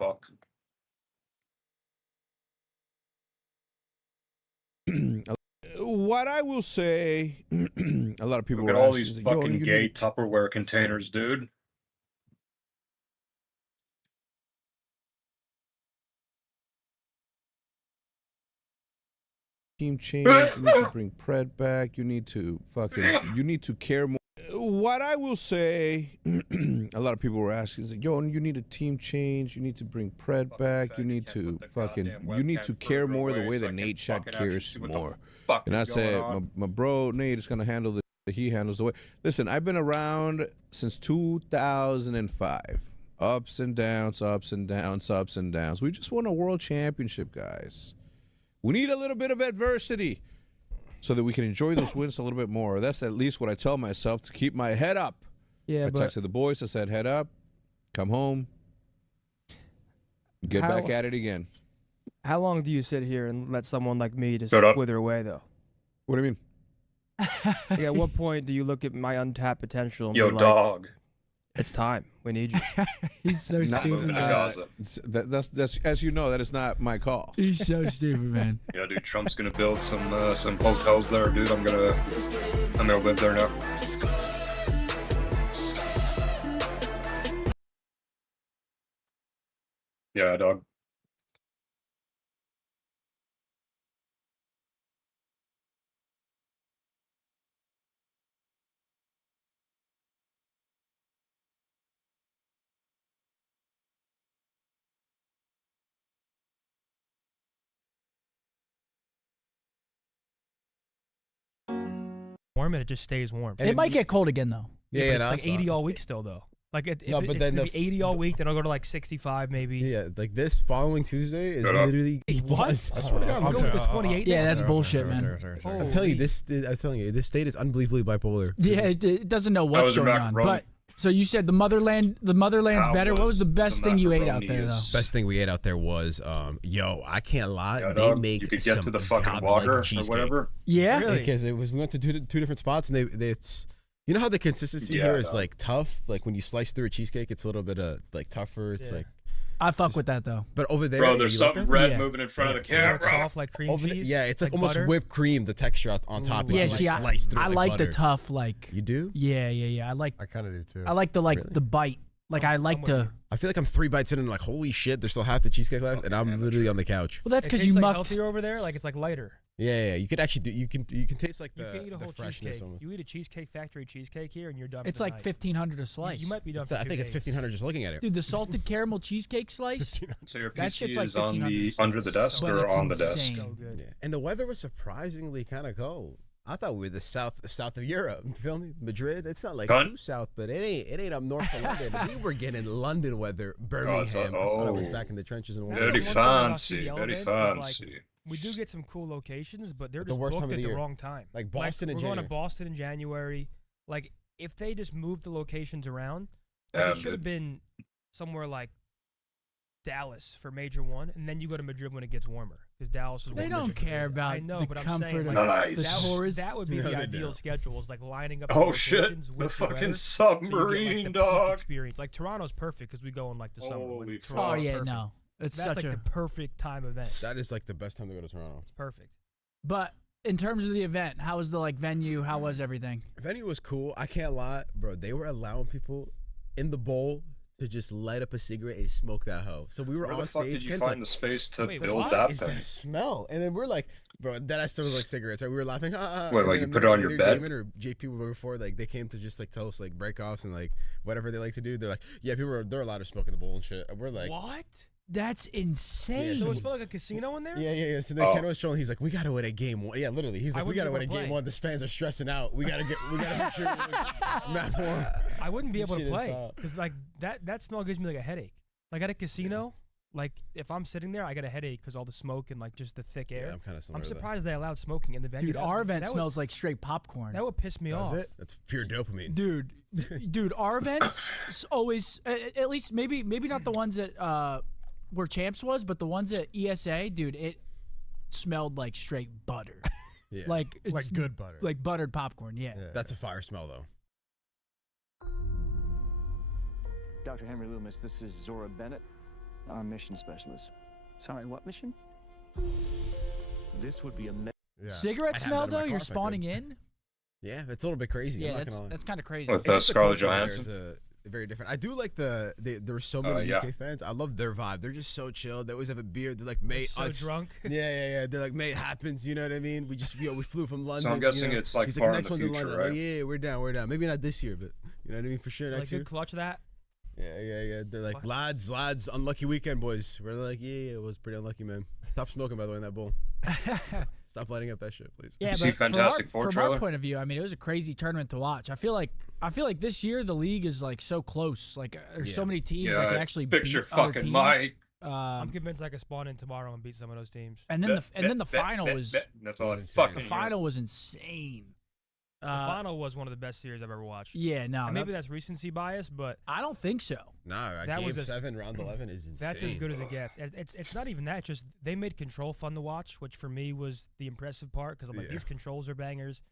Fuck. What I will say, a lot of people Look at were all asking, these like, fucking you gay need Tupperware containers, dude. team change. You need to bring Pred back. You need to you need to care more. What I will say, a lot of people were asking, is like, yo, you need a team change. You need to bring Pred back. You need to you need to care more the way that Nate Chat cares more. And I said, my bro Nate is gonna handle the he handles the way. Listen, I've been around since 2005. Ups and downs, ups and downs, ups and downs. We just won a world championship, guys. We need a little bit of adversity so that we can enjoy those wins a little bit more. That's at least what I tell myself, to keep my head up. Yeah, I texted the boys. I said, head up, come home, get back at it again. How long do you sit here and let someone like me just wither away, though? What do you mean? Like, at what point do you look at my untapped potential and Yo, be dog. Like, it's time. We need you. He's so stupid. That's as you know, that is not my call. He's so stupid, man. Yeah, dude, Trump's gonna build some hotels there, dude. I'm gonna live there now. Yeah, dog. Warm and it just stays warm. It might get cold again, though. Yeah, but it's like 80 all week still, though. Like, if it's going to be 80 all week, then I'll go to like 65 maybe. Yeah, like this following Tuesday is literally... What? I swear to God. I'm going with the 28. Yeah, that's bullshit, man. I'm telling you, this state is unbelievably bipolar. Yeah, it doesn't know what's going on. But so you said the motherland's better. What was the best thing you ate out there, though? Best thing we ate out there was, I can't lie, Yeah, they make you could get some to the fucking water or whatever. Yeah, Really? Because we went to two different spots, and it's, you know how the consistency here is like tough. Like when you slice through a cheesecake, it's a little bit like tougher. It's like. I fuck with that though. But over there, bro, there's something red moving in front of the camera. Soft like cream cheese. Yeah, it's like almost butter? whipped cream. The texture on top. Yeah, of it, see, sliced through I like like butter. the tough, like. You do? Yeah. I kind of do too. I like the the bite. Like I like to. I feel like I'm 3 bites in and like, holy shit, there's still half the cheesecake left, and I'm literally on the couch. Well, that's because It you tastes like mucked. healthier over there. Like it's like lighter. Yeah. You could actually do. You can taste like You can eat a whole freshness. cheesecake. Almost. You eat a Cheesecake Factory cheesecake here, and you're done. It's for the like night. 1,500 a slice. You might be done. I think it's 1,500 just looking at it. Dude, the salted caramel cheesecake slice. So your That PC shit's like is on the 1,500 under the desk but or it's on the insane. desk? So good. Yeah. And the weather was surprisingly kind of cold. I thought we were the south of Europe. You feel me? Madrid. It's not like too south, but it ain't up north of London. We were getting London weather. Birmingham. I thought I was back in the trenches in That's Very the one thing about fancy, CDL very events is, like, fancy. We do get some cool locations, but they're The just worst booked time of at the the year. wrong time. Like Boston in we're going January. to Boston in January. Like if they just moved the locations around, like, Yeah, it should have been somewhere like Dallas for Major 1, and then you go to Madrid when it gets warmer because Dallas is. They warmer don't than care Madrid. about I know, the but I'm comfort saying of like, the tourists. that would be No, the they ideal don't. schedule. Is like lining up. Oh the shit! locations The with fucking weather, so you get, like, submarine, the peak dog. experience. Like Toronto's perfect because we go in like the summer. Holy Like, fuck. Oh Toronto's yeah, perfect. no, it's That's such like a. the perfect time event. That is like the best time to go to Toronto. It's perfect. But in terms of the event, how was the venue? How was everything? Venue was cool. I can't lie, bro. They were allowing people in the bowl to just light up a cigarette and smoke that hoe. So we were Where on the fuck stage. did you Ken's find like, the space to Wait, build what that is thing? that smell? And then we're like, bro, that I still was like cigarettes. Right? We were laughing. Wait, and like then you put it on your later, bed? Damon or JP were before, like they came to just like tell us like break-offs and like whatever they like to do. They're like, yeah, they're allowed to smoke in the bowl and shit. And we're like, What? That's insane. So it's like a casino in there? yeah. So then Ken was trolling. He's like, we gotta win a game 1. Yeah, literally. He's I like, we wouldn't gotta be win a able to game play. 1. The fans are stressing out. We gotta make sure map 1. I wouldn't be able Shit to is play hot. because like that smell gives me like a headache. Like at a casino, like if I'm sitting there, I get a headache because all the smoke and like just the thick air. Yeah, I'm kind of similar. I'm surprised they allowed smoking in the venue. Dude, our event that smells like straight popcorn. That would piss me off. That's it. That's pure dopamine. Dude, our events always, at least maybe not the ones that where Champs was, but the ones at ESA, dude, it smelled like straight butter. Yeah. Like good butter. like buttered popcorn. Yeah. That's a fire smell though. Dr. Henry Loomis, this is Zora Bennett. our mission specialist. Sorry, what mission? This would be a Yeah. Cigarette I have smell that in my though. car You're if I could. spawning in. Yeah, it's a little bit crazy. Yeah, I'm not gonna lie. that's kind of crazy. With It's just the Scarlett culture there Johansson. is very different. I do like there were so many yeah. UK fans. I love their vibe. They're just so chill. They always have a beer. They're like, mate, So drunk. Yeah. They're like, mate, happens. You know what I mean? We just, we flew from London. So I'm guessing you know? it's like He's far like, in next the one's in future, London. right? Like, yeah, we're down. Maybe not this year, but you know what I mean? For sure Like next year. good clutch of that. Yeah. They're like, lads, unlucky weekend, boys. We're like, yeah, it was pretty unlucky, man. Stop smoking, by the way, in that bowl. Stop lighting up that shit, please. Yeah, see but Fantastic Four from trailer? our point of view, I mean, it was a crazy tournament to watch. I feel like this year the league is like so close. Like there's so many teams that Yeah, can actually fix beat your other fucking teams. mic. I'm convinced I could spawn in tomorrow and beat some of those teams. And then the final was That's all I insane. fucking the final was insane. The final was one of the best series I've ever watched. Yeah, no, And maybe that's recency bias, but I don't think so. Nah, That game was 7, round 11 is insane. that's as good as it gets. It's not even that. It's just they made Control fun to watch, which for me was the impressive part because I'm like, Yeah. these controls are bangers.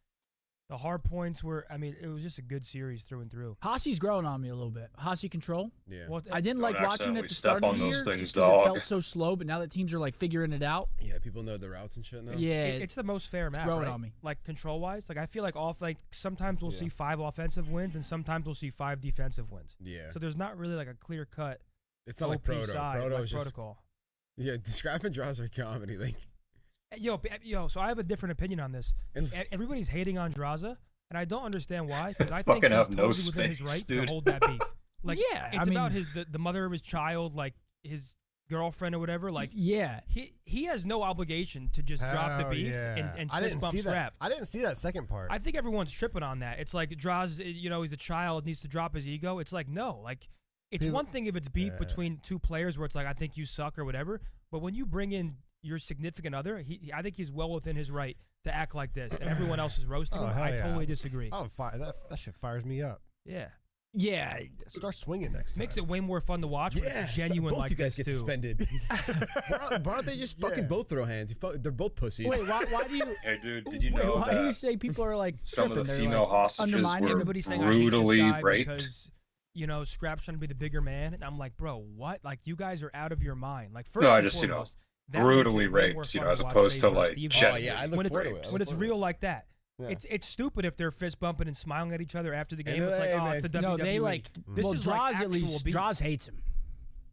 The hard points were, I mean, it was just a good series through and through. Haasi's growing on me a little bit. Haasi Control. Yeah. Well, I didn't like Don't watching it accidentally at the step start of on the those year things, just because it dog. felt so slow. But now that teams are like figuring it out, Yeah, people know the routes and shit now. yeah, it's the most fair map, growing right? on me. Like control wise, like I feel like sometimes we'll Yeah. see 5 offensive wins and sometimes we'll see 5 defensive wins. Yeah. So there's not really like a clear cut It's not like OP Proto. side Proto like is just protocol. yeah. The scrap and draws are comedy. Like Yo, so I have a different opinion on this. And- Everybody's hating on Draza, and I don't understand why. Because I think Fucking he's have no totally within his space, right dude. to hold that beef. Like, Yeah, it's I about mean- the mother of his child, like his girlfriend or whatever. Like, yeah. he has no obligation to just drop the Hell beef yeah. and I fist didn't bump see that. scrap. I didn't see that second part. I think everyone's tripping on that. It's like Draz, he's a child, needs to drop his ego. It's like, no, like it's People- one thing if it's beef Yeah. between two players where it's like, I think you suck or whatever. But when you bring in your significant other, I think he's well within his right to act like this, and everyone else is roasting Oh, him. hell I yeah. totally disagree. Oh, that shit fires me up. Yeah, Yeah, Start swinging next time. makes it way more fun to watch. When yeah, it's genuine both like you guys this get too. suspended. Why don't they just fucking Yeah. both throw hands? They're both pussies. Wait, why do you? Hey, dude, did you wait, know why do you that say people are like some of the tripping? They're, female like, hostages undermining were Everybody's saying I hate this brutally guy raped? because Scrap's trying to be the bigger man, and I'm like, bro, what? Like you guys are out of your mind. Like first No, I and just, foremost, that brutally makes it way raped, more you fun know, as watch opposed to, FaZe versus like, Steve Jet. Harvey. Yeah, I look when it's forward to it. when it's real like that. Yeah. It's stupid if they're fist bumping and smiling at each other after the game. they're It's like, like, oh, hey, it's the man. WWE. No, they like. This well, is like Draws at actual least. beef. Draws hates him.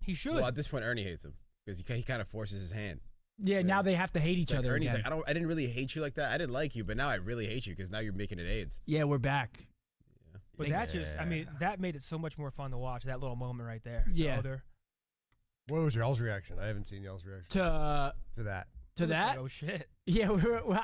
He should. Well, at this point, Ernie hates him because he kind of forces his hand. Yeah, now they have to hate each It's like other Ernie's again. like, I didn't really hate you like that. I didn't like you, but now I really hate you because now you're making it AIDS. Yeah, we're back. But that just, I mean, that made it so much more fun to watch. That little moment right there. Yeah. What was y'all's reaction? I haven't seen y'all's reaction To that. that. Like, oh shit. Yeah,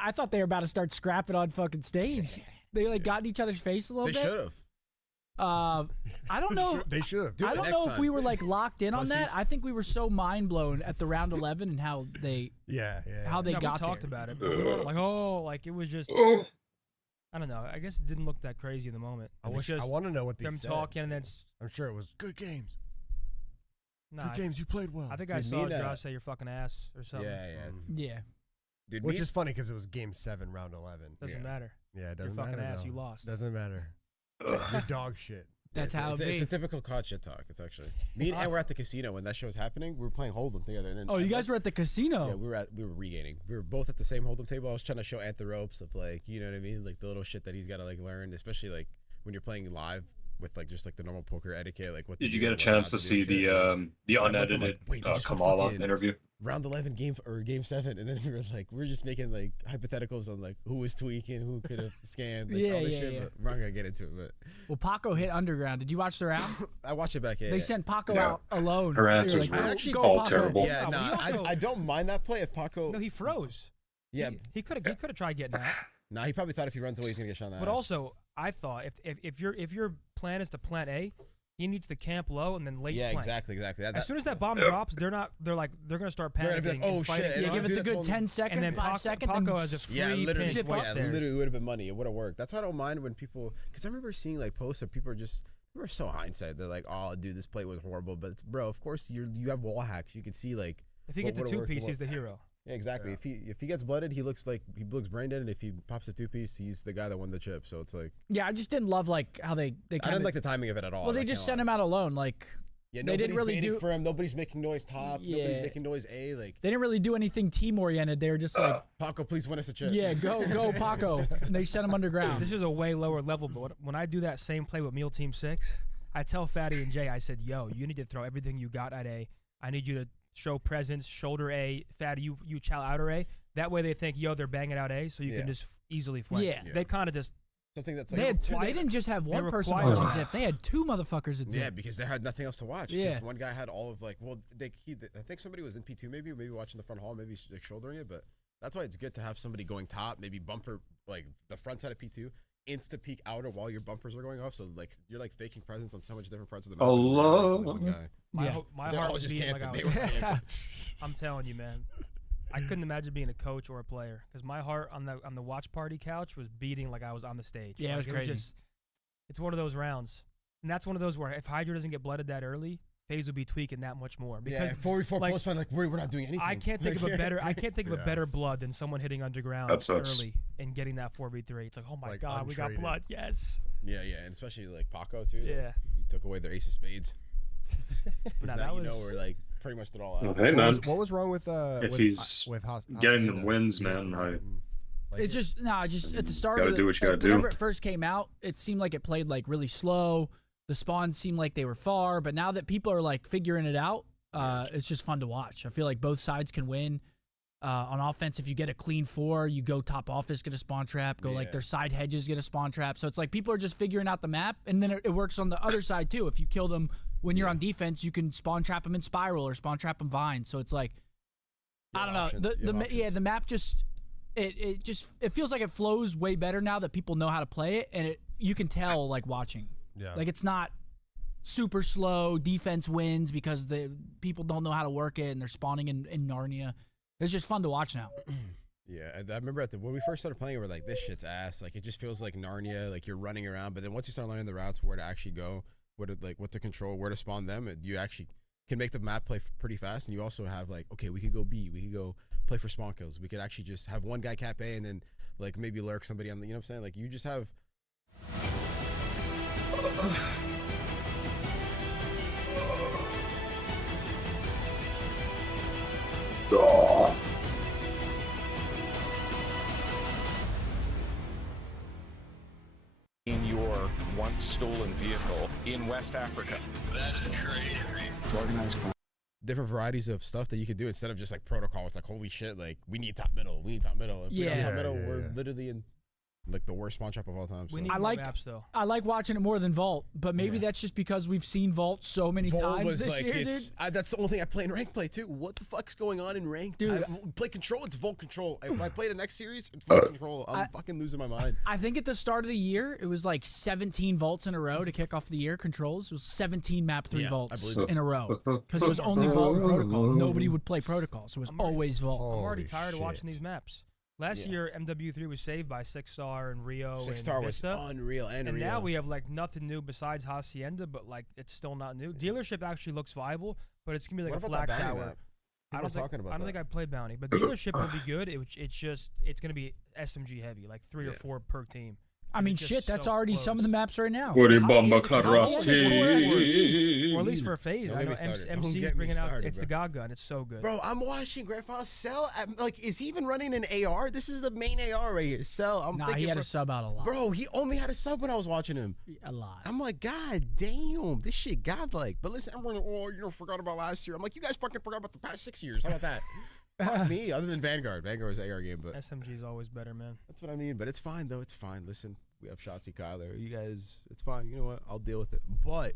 I thought they were about to start scrapping on fucking stage. They like got in each other's face a little They bit. should have. I don't know. They should have. Do I it don't next know if time. we were like locked in on that. Pussies. I think we were so mind blown at the round 11 and how they Yeah. how they No, got we talked there. about it. Like, like it was just. I don't know. I guess it didn't look that crazy in the moment. I It was wish. just I want to know what they them said. talking and then. I'm sure it was good games. Nah, Good games. You played well. I think I Dude, saw me and, Josh say your fucking ass or something. Yeah, yeah. Yeah. Dude, Which me- is funny because it was Game 7, round 11. Doesn't Yeah. matter. Yeah, it Your doesn't fucking matter. ass, though. you lost. Doesn't matter. Ugh. You're dog shit. That's how it it's be. a typical COD shit talk. It's actually me and Ed were at the casino when that show was happening. We were playing Hold'em together. And then Oh, you guys were at the casino. Yeah, we were regaining. We were both at the same Hold'em table. I was trying to show Ant the ropes of like, you know what I mean, like the little shit that he's got to like learn, especially like when you're playing live with like just like the normal poker etiquette. Like what to Did you do get a and what chance not to do see and shit. the I'm unedited like, wait, they just went Kamala fucking- interview? Round 11 game 7, and then we were just making like hypotheticals on like who was tweaking, who could have scammed, like Yeah, all this yeah, shit. yeah. But we're not gonna get into it. But Well, Paco hit Underground. Did you watch the round? I watched it back. Yeah, They yeah. sent Paco Yeah. out alone. Her They were answers like, were actually "Go, all Paco." terrible. Yeah, No, no, he also- I don't mind that play if Paco. No, he froze. Yeah, He could have tried getting out. nah, he probably thought if he runs away, he's gonna get shot in the But ass. also, I thought if your plan is to plant A, he needs to camp low and then late yeah, flank. exactly. As soon as that bomb Yep. drops, they're gonna start They're panicking gonna be like, and "Oh, fighting. shit," and Yeah, I'll give it do the this good one- 10 second, and then 5 Paco, second. Paco then has a free Yeah, literally, pin zip right upstairs. there. literally, it would have been money. It would have worked. That's why I don't mind when people, because I remember seeing like posts of people are so hindsight. They're like, "Oh, dude, this play was horrible." But it's, bro, of course you have wall hacks. You can see like If he what gets a would've worked, two-piece, what- he's the hero. Yeah, exactly. If he gets blooded, he looks brain dead, and if he pops a 2-piece, he's the guy that won the chip. So it's like Yeah, I just didn't love like how they I kind didn't of like the timing of it at all. Well, they just sent him out alone. Like Yeah, They didn't nobody's really waiting do- for him. Nobody's making noise top. Yeah. Nobody's making noise A. Like, They didn't really do anything team oriented. They were just like, Paco, please win us a chip. yeah, go Paco. And they sent him underground. This is a way lower level, but when I do that same play with Meal Team 6, I tell Fatty and Jay, I said, yo, you need to throw everything you got at A. I need you to show presence, shoulder A. Fatty, you chow outer A. That way they think, yo, they're banging out A, so you can just easily flank. Yeah. They kind of just Something that's like They had two. They didn't just have one person required- watching Zip. They had two motherfuckers at Zip. Yeah, because they had nothing else to watch. Yeah. Because one guy had all of like, well, I think somebody was in P2 maybe watching the front hall, maybe like shouldering it, but that's why it's good to have somebody going top, maybe bumper, like the front side of P2, insta peek outer while your bumpers are going off. So like you're like faking presence on so much different parts of the map. Allah. It's only one guy. My They're heart all was just beating like I camping. was. They were camping. I'm telling you, man. I couldn't imagine being a coach or a player because my heart on the watch party couch was beating like I was on the stage. Yeah, it was crazy. It's one of those rounds, and that's one of those where if Hydra doesn't get blooded that early, FaZe would be tweaking that much more because Yeah, 4v4 like, post like we're not doing anything. I can't think of a better better blood than someone hitting underground That sucks. early and getting that 4v3. It's like, oh my Like, god, we got untraded. blood. Yes. Yeah, and especially like Paco too. Yeah. Like, you took away their ace of spades. Nah, now that you was know we're like pretty much it all out. Oh, hey, man. What was wrong with If with, he's with getting the Hacienda? wins, man, Like, It's just just at the start. Gotta of do what you gotta do. Whenever it first came out, it seemed like it played like really slow. The spawns seemed like they were far, but now that people are like figuring it out, it's just fun to watch. I feel like both sides can win. On offense, if you get a clean 4, you go top office, get a spawn trap, go like their side hedges, get a spawn trap. So it's like people are just figuring out the map, and then it works on the other side too. If you kill them when you're on defense, you can spawn trap them in spiral or spawn trap them vine. So it's like, I don't know. The map just it feels like it flows way better now that people know how to play it, and you can tell like watching. Yeah. Like it's not super slow. Defense wins because the people don't know how to work it, and they're spawning in Narnia. It's just fun to watch now. Yeah, I remember when we first started playing, we were like, this shit's ass. Like, it just feels like Narnia, like you're running around. But then once you start learning the routes, where to actually go, what to control, where to spawn them, you actually can make the map play pretty fast. And you also have like, okay, we could go B, we could go play for spawn kills. We could actually just have one guy cap A and then like maybe lurk somebody on the, you know what I'm saying? Like, you just have... in your once stolen vehicle in West Africa. That is crazy. It's organized crime. different varieties of stuff that you can do instead of just like protocol. It's like, holy shit, like we need top middle. We need top middle. If we don't have top middle, we're literally in like the worst spawn trap of all time. So. We need more maps, though. I like watching it more than Vault, but maybe that's just because we've seen Vault so many times this year, dude. That's the only thing I play in rank play too. What the fuck's going on in rank? Dude, I play control. It's Vault control. If I play the next series, it's Vault control. I'm fucking losing my mind. I think at the start of the year, it was like 17 Vaults in a row to kick off the year. Controls. It was 17 map 3 Vaults in a row because it was only Vault and Protocol. Nobody would play Protocol, so it was always Vault. I'm already tired of watching these maps. Last year, MW3 was saved by 6-Star and Rio. 6-Star was unreal and now we have like nothing new besides Hacienda, but like it's still not new. Dealership actually looks viable, but it's gonna be like a flag tower. I don't think I played Bounty, but Dealership will be good. It's gonna be SMG heavy, like 3 or 4 per team. I mean, shit, that's already some of the maps right now. Or at least for a phase. I know MC's bringing out, it's the God Gun. It's so good. Bro, I'm watching Grandpa Cell. Like, is he even running an AR? This is the main AR right here. Cell, I'm thinking. He had a sub out a lot. Bro, he only had a sub when I was watching him. A lot. I'm like, God damn, this shit godlike. But listen, I'm running, forgot about last year. I'm like, you guys fucking forgot about the past 6 years. How about that? Fuck me, other than Vanguard. Vanguard was an AR game, but SMG is always better, man. That's what I mean. But it's fine though. It's fine. Listen, we have Shotzi Kyler. You guys, it's fine. You know what? I'll deal with it. But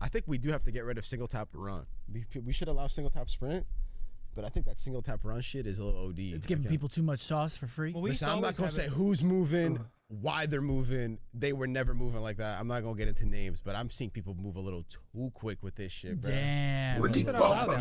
I think we do have to get rid of single tap run. We should allow single tap sprint. But I think that single tap run shit is a little OD. It's giving people too much sauce for free. Well, listen, I'm not gonna say who's moving, why they're moving. They were never moving like that. I'm not gonna get into names, but I'm seeing people move a little too quick with this shit, bro. Damn. When we were playing,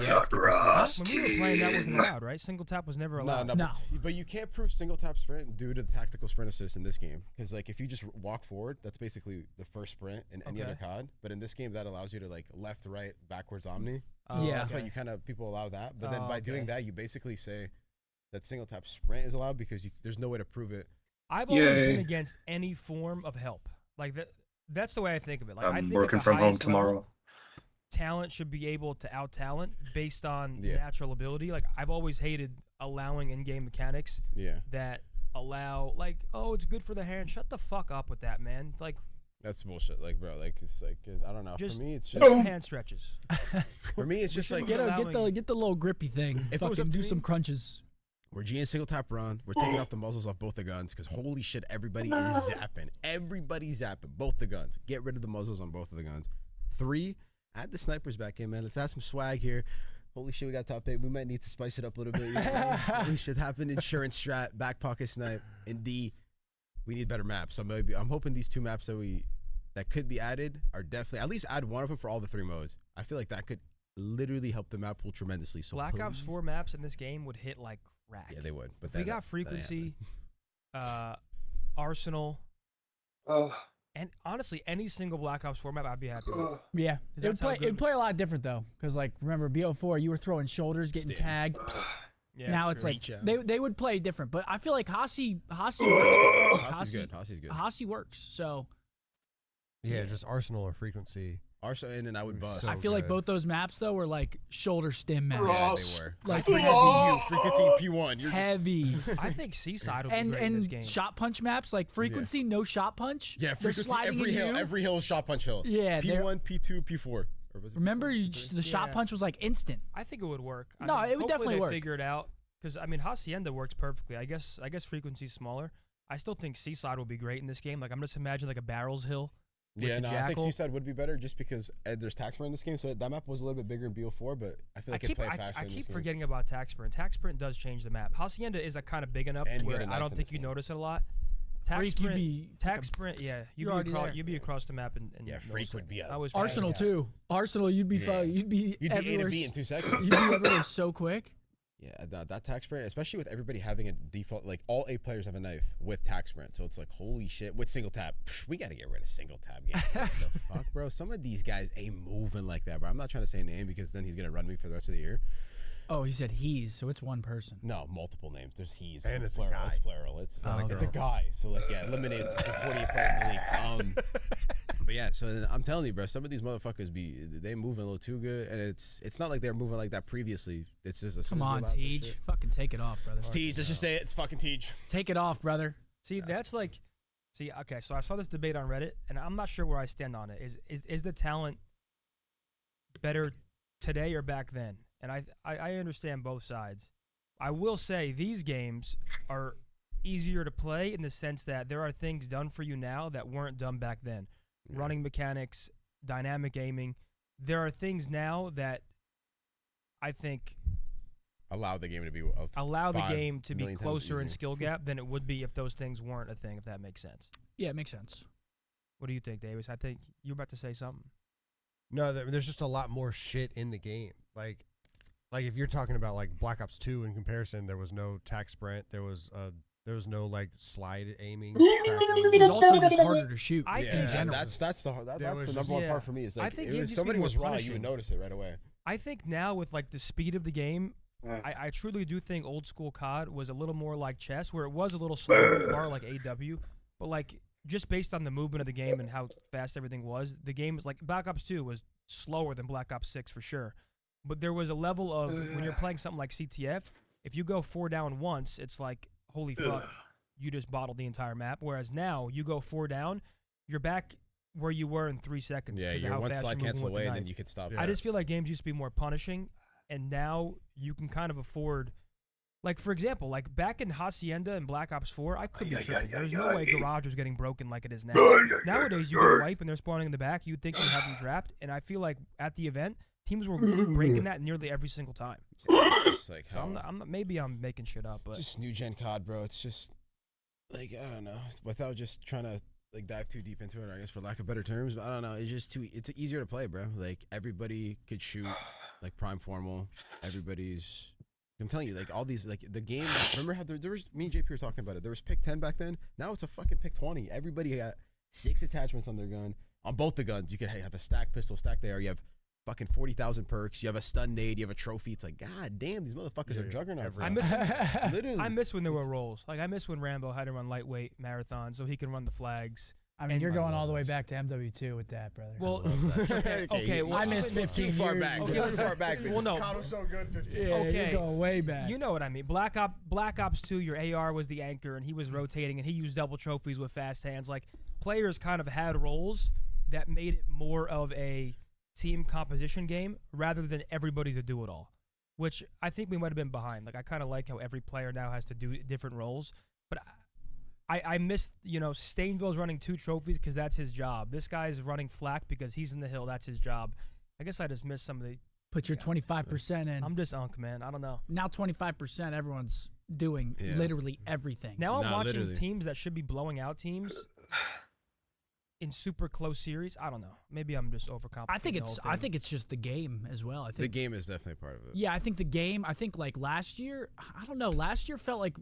that wasn't allowed, right? Single tap was never allowed. No. But you can't prove single tap sprint due to the tactical sprint assist in this game. Because like if you just walk forward, that's basically the first sprint in any other COD. But in this game, that allows you to like left, right, backwards, omni. That's why you people allow that. But then by doing that, you basically say that single tap sprint is allowed because there's no way to prove it. I've always been against any form of help. Like that's the way I think of it. Like, I'm working from home tomorrow. talent should be able to out-talent based on Yeah. natural ability. Like, I've always hated allowing in-game mechanics Yeah. that allow, like, oh, it's good for the hand. Shut the fuck up with that, man. Like, That's bullshit. Like, bro, like it's like I don't know. Just For me, it's do just some hand stretches. for me, it's just like should Get the little grippy thing. If it was Fucking up to do me- some crunches. we're GN single tap run. We're taking off the muzzles off both the guns because holy shit, everybody is zapping. Everybody's zapping both the guns. Get rid of the muzzles on both of the guns. 3, add the snipers back in, man. Let's add some swag here. Holy shit, we got top 8. We might need to spice it up a little bit. You know? Holy shit, have an insurance strat, back pocket snipe, and D. We need better maps. So maybe I'm hoping these 2 maps that could be added are definitely at least add one of them for all the 3 modes. I feel like that could literally help the map pool tremendously. So Black Ops please. 4 maps in this game would hit like crack. Yeah, they would. But If we got frequency, Arsenal, and honestly, any single Black Ops 4 map, I'd be happy with. Yeah, 'Cause it'd that's how play, good- it'd play a lot different though. Because like, remember BO4, you were throwing shoulders, getting Stand. tagged. Yeah, Now it's true. like Reach out. they would play different. But I feel like Hossie works. Hossie's good. Hossie's good. Hossie works. So Yeah, just Arsenal or frequency. Arsenal in and I would bust. So I feel like good. both those maps though were like shoulder stim maps. Yeah, they were. Like frequency P1. You're heavy. I think Seaside would be and great in this game. and shot punch maps like frequency, no shot punch. yeah, They're frequency. sliding in Every you. hill is shot punch hill. Yeah, they're- P1, P2, P4. Or was it Remember, P4? the shot Yeah. punch was like instant. I think it would work. I No, mean, it would hopefully definitely they work. figure it out because I mean, Hacienda works perfectly. I guess frequency's smaller. I still think Seaside will be great in this game. Like, I'm just imagining like a Barrels Hill. with Yeah, the no, I think Jackal. Seaside would be better just because there's Taxmer in this game. So that map was a little bit bigger in BO4, but I feel like it played faster. I in this keep game. forgetting about Tac Sprint. Tac Sprint does change the map. Hacienda is kind of big enough And you where got a I knife don't in think this you game. notice it a lot. Tac Freak, you'd Sprint, be Tac like a- Sprint, yeah, you're already there. you'd be across the map and Yeah, notice Freak it. would be a I was Arsenal Yeah. too. Arsenal, you'd be Yeah. you'd be You'd be A everywhere. to B in 2 seconds. You'd be everywhere so quick. Yeah, that tax sprint, especially with everybody having a default, like all 8 players have a knife with tax sprint, so it's like holy shit with single tap. We got to get rid of single tap. What the fuck, bro? Some of these guys ain't moving like that, bro. I'm not trying to say a name because then he's gonna run me for the rest of the year. Oh, he said he's, so it's one person. No, multiple names. There's he's. And it's a plural. guy. It's plural. It's not a it's a girl. guy. So like yeah, eliminate the 48 players in the league. But yeah, so then I'm telling you, bro, some of these motherfuckers they moving a little too good, and it's not like they're moving like that previously. It's just as soon Come as we on, allow this Tej. shit- Fucking take it off, brother. It's Tej. Let's just say it. It's fucking Tej. Take it off, brother. See, that's like, okay. So I saw this debate on Reddit, and I'm not sure where I stand on it. Is the talent better today or back then? And I understand both sides. I will say these games are easier to play in the sense that there are things done for you now that weren't done back then. Yeah. Running mechanics, dynamic aiming. There are things now that I think Allow the game to be allow the 5 game to be million times closer in easier. skill gap than it would be if those things weren't a thing, if that makes sense. Yeah, it makes sense. What do you think, Davis? I think you're about to say something. No, there's just a lot more shit in the game. Like if you're talking about like Black Ops 2 in comparison, there was no tac sprint. There was no like slide aiming. It's also just harder to shoot I in think general. that's the There that's was the just- number one Yeah. part for me. Is like I think if games used to somebody be more was raw, you punishing. would notice it right away. I think now with like the speed of the game, I truly do think old school COD was a little more like chess, where it was a little slower bar like AW, but like just based on the movement of the game and how fast everything was, the game was like Black Ops 2 was slower than Black Ops 6 for sure. But there was a level of when you're playing something like CTF, if you go 4 down once, it's like holy fuck, you just bottled the entire map. Whereas now you go 4 down, you're back where you were in 3 seconds. Yeah, because of you're how one fast slide you're moving cancel with the away, and knife. then you could stop. Yeah. I just feel like games used to be more punishing, and now you can kind of afford. Like, for example, like back in Hacienda and Black Ops 4, I could be tripping. There's no way Garage was getting broken like it is now. Nowadays, you get wipe and they're spawning in the back. You'd think you'd have them trapped, and I feel like at the event, teams were breaking that nearly every single time. It's just like So how I'm not, maybe I'm making shit up, but just new gen COD, bro. It's just like I don't know. Without just trying to like dive too deep into it, I guess for lack of better terms. But I don't know. It's just too. It's easier to play, bro. Like everybody could shoot, like prime formal. Everybody's. I'm telling you, like all these, like the game. Remember how there was me and JP were talking about it. There was pick 10 back then. Now it's a fucking pick 20. Everybody got 6 attachments on their gun. On both the guns, you could have a stack pistol, stack there. You have fucking 40,000 perks. You have a stun nade. You have a trophy. It's like, god damn, these motherfuckers are juggernauts. I miss Literally. I miss when there were roles. Like I miss when Rambo had to run lightweight marathon so he can run the flags. I mean, you're going all the way back to MW2 with that, brother. Well, okay. Well, I missed 15 Too far years. back. Okay, Too far back. well, no. COD was so good 15. Yeah, Okay. you're going way back. You know what I mean. Black Ops 2, your AR was the anchor, and he was rotating, and he used double trophies with fast hands. Like, players kind of had roles that made it more of a team composition game rather than everybody's a do-it-all, which I think we might have been behind. Like, I kind of like how every player now has to do different roles, but I missed, Stainville's running 2 trophies because that's his job. This guy's running flak because he's in the hill. That's his job. I guess I just missed some of the... Put your 25% in. I'm just unk, man. I don't know. Now 25%, everyone's doing literally everything. Now I'm watching teams that should be blowing out teams in super close series. I don't know. Maybe I'm just overcomplicating. I think it's just the game as well. I think the game is definitely part of it. Yeah, I think the game. I think like last year. I don't know. Last year felt like.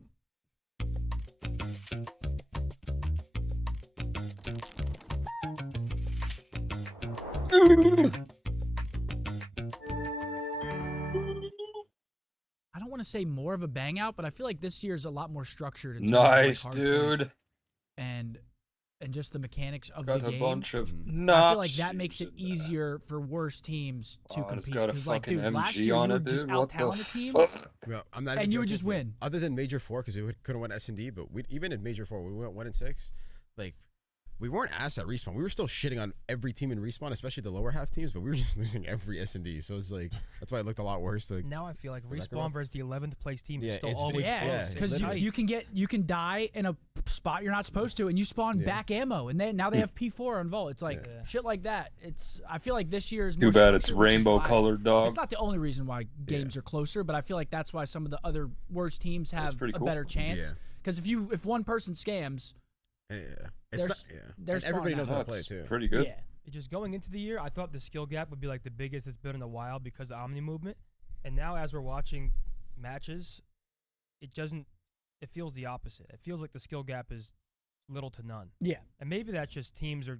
I don't want to say more of a bang out, but I feel like this year is a lot more structured. In terms Nice, of like dude. And just the mechanics of Got the a game. bunch of I nuts. feel like that makes it easier for worse teams to Oh, it's compete. got a Because, like, fucking dude, last MG year you on would it, just dude. What the out-talent a team, Well, I'm not and even you would joking, just win. Other than Major 4, because we couldn't win S&D, but even in Major 4, we went 1-6. Like, we weren't asked at Respawn. We were still shitting on every team in Respawn, especially the lower half teams, but we were just losing every S&D. So it's like, that's why it looked a lot worse. Like, Now I feel like Respawn versus the 11th place team is Yeah, still it's always big- close. yeah, Because It's tight. you can die in a spot you're not supposed to, and you spawn back ammo, and then now they have P4 on Vault. It's like shit like that. I feel like this year is Too more bad it's structured, which is rainbow why- colored, dog. It's not the only reason why games are closer, but I feel like that's why some of the other worst teams have pretty a cool. better chance. Yeah. Because if one person scams, yeah. They're It's not, they're and everybody spawned knows out. how to play, That's too. pretty good. yeah, Just going into the year, I thought the skill gap would be like the biggest it's been in a while because of Omni movement. And now as we're watching matches, it feels the opposite. It feels like the skill gap is little to none. yeah. And maybe that's just teams are,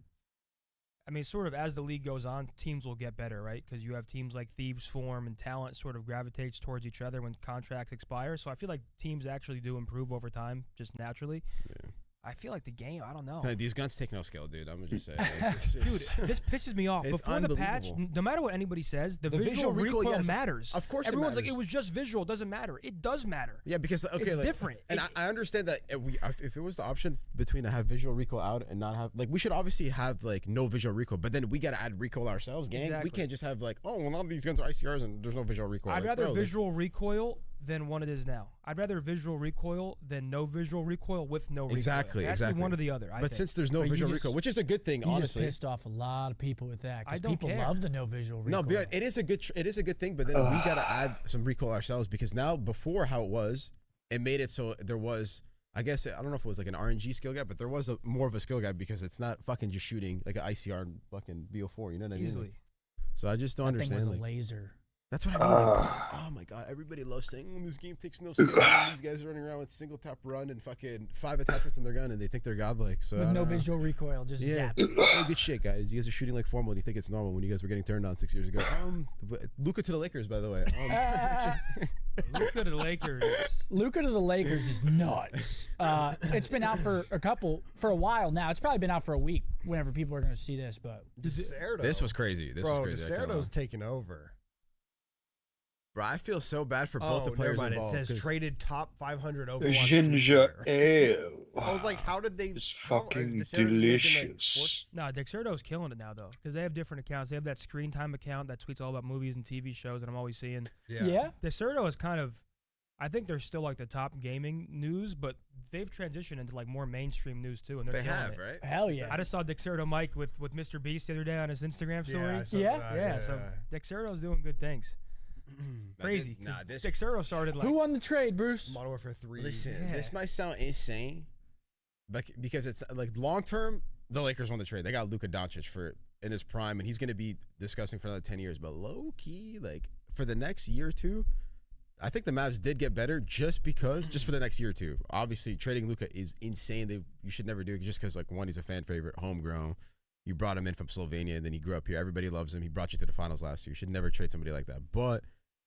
I mean, sort of as the league goes on, teams will get better, right? Because you have teams like Thieves form and talent sort of gravitates towards each other when contracts expire. So I feel like teams actually do improve over time just naturally. Yeah. I feel like the game, I don't know. These guns take no skill, dude. I'm going to just say. Like, it's Dude, just- this pisses me off. It's Before the patch, unbelievable. no matter what anybody says, the The visual visual recoil recoil, yes, matters. of course it Everyone's like, matters. it was just visual. It doesn't matter. It does matter. Yeah, because okay, It's like, different. and I understand that if it was the option between to have visual recoil out and not have, like, we should obviously have like no visual recoil, but then we gotta add recoil ourselves, gang. Exactly. We can't just have like, oh, well, none of these guns are ICRs and there's no visual recoil. I'd Like, rather bro, like, visual recoil than what it is now. I'd rather visual recoil than no visual recoil with no recoil. Exactly, It has to be exactly. one or the other. I but think. since there's no But you visual just- recoil, which is a good thing, You just honestly. pissed off a lot of people with that I because don't people care. love the no visual recoil. No, but it is a good thing. But then we gotta add some recoil ourselves because now, before how it was, it made it so there was. I guess I don't know if it was like an RNG skill gap, but there was more of a skill gap because it's not fucking just shooting like an ICR and fucking BO4. You know what I mean? Easily. So I just don't that thing was understand. a Like, laser. that's what I mean. Like, oh my god, everybody loves saying this game takes no skill. These guys are running around with single tap run and fucking 5 attachments in their gun, and they think they're godlike. So With I no don't know. visual recoil, just Yeah, zap. Hey, good shit, guys. You guys are shooting like formal, and you think it's normal when you guys were getting turned on 6 years ago. Luka to the Lakers, by the way. Look at the Lakers. Luka to the Lakers is nuts. It's been out for a while now. It's probably been out for a week whenever people are going to see this, but Deserto. This was crazy. This Bro, was crazy. I can't lie. Deserto's taking over. Bro, I feel so bad for both the players never mind. involved. It says 'cause traded top 500 Overwatch. Ginger player. ale. I was like, how did they? It's how- is fucking Deserto's making, like, delicious. sports- No, Dexerto's killing it now, though, because they have different accounts. They have that screen time account that tweets all about movies and TV shows that I'm always seeing. yeah. Dexerto is kind of, I think they're still like the top gaming news, but they've transitioned into like more mainstream news too, and they're They killing have, it. right? Hell yeah. I just saw Dexerto Mike with Mr. Beast the other day on his Instagram story. Yeah, I saw Yeah? that, Yeah, so Dexerto's doing good things. Crazy. Nah, this. Dexerto started like Who won the trade, Bruce? Modern Warfare 3. Listen, Yeah. this might sound insane, but because it's like long term, the Lakers won the trade. They got Luka Doncic for in his prime, and he's going to be discussing for another 10 years. But low key, like for the next year or two, I think the Mavs did get better just for the next year or two. Obviously, trading Luka is insane. You should never do it just because, like, one, he's a fan favorite, homegrown. You brought him in from Slovenia, and then he grew up here. Everybody loves him. He brought you to the finals last year. You should never trade somebody like that. But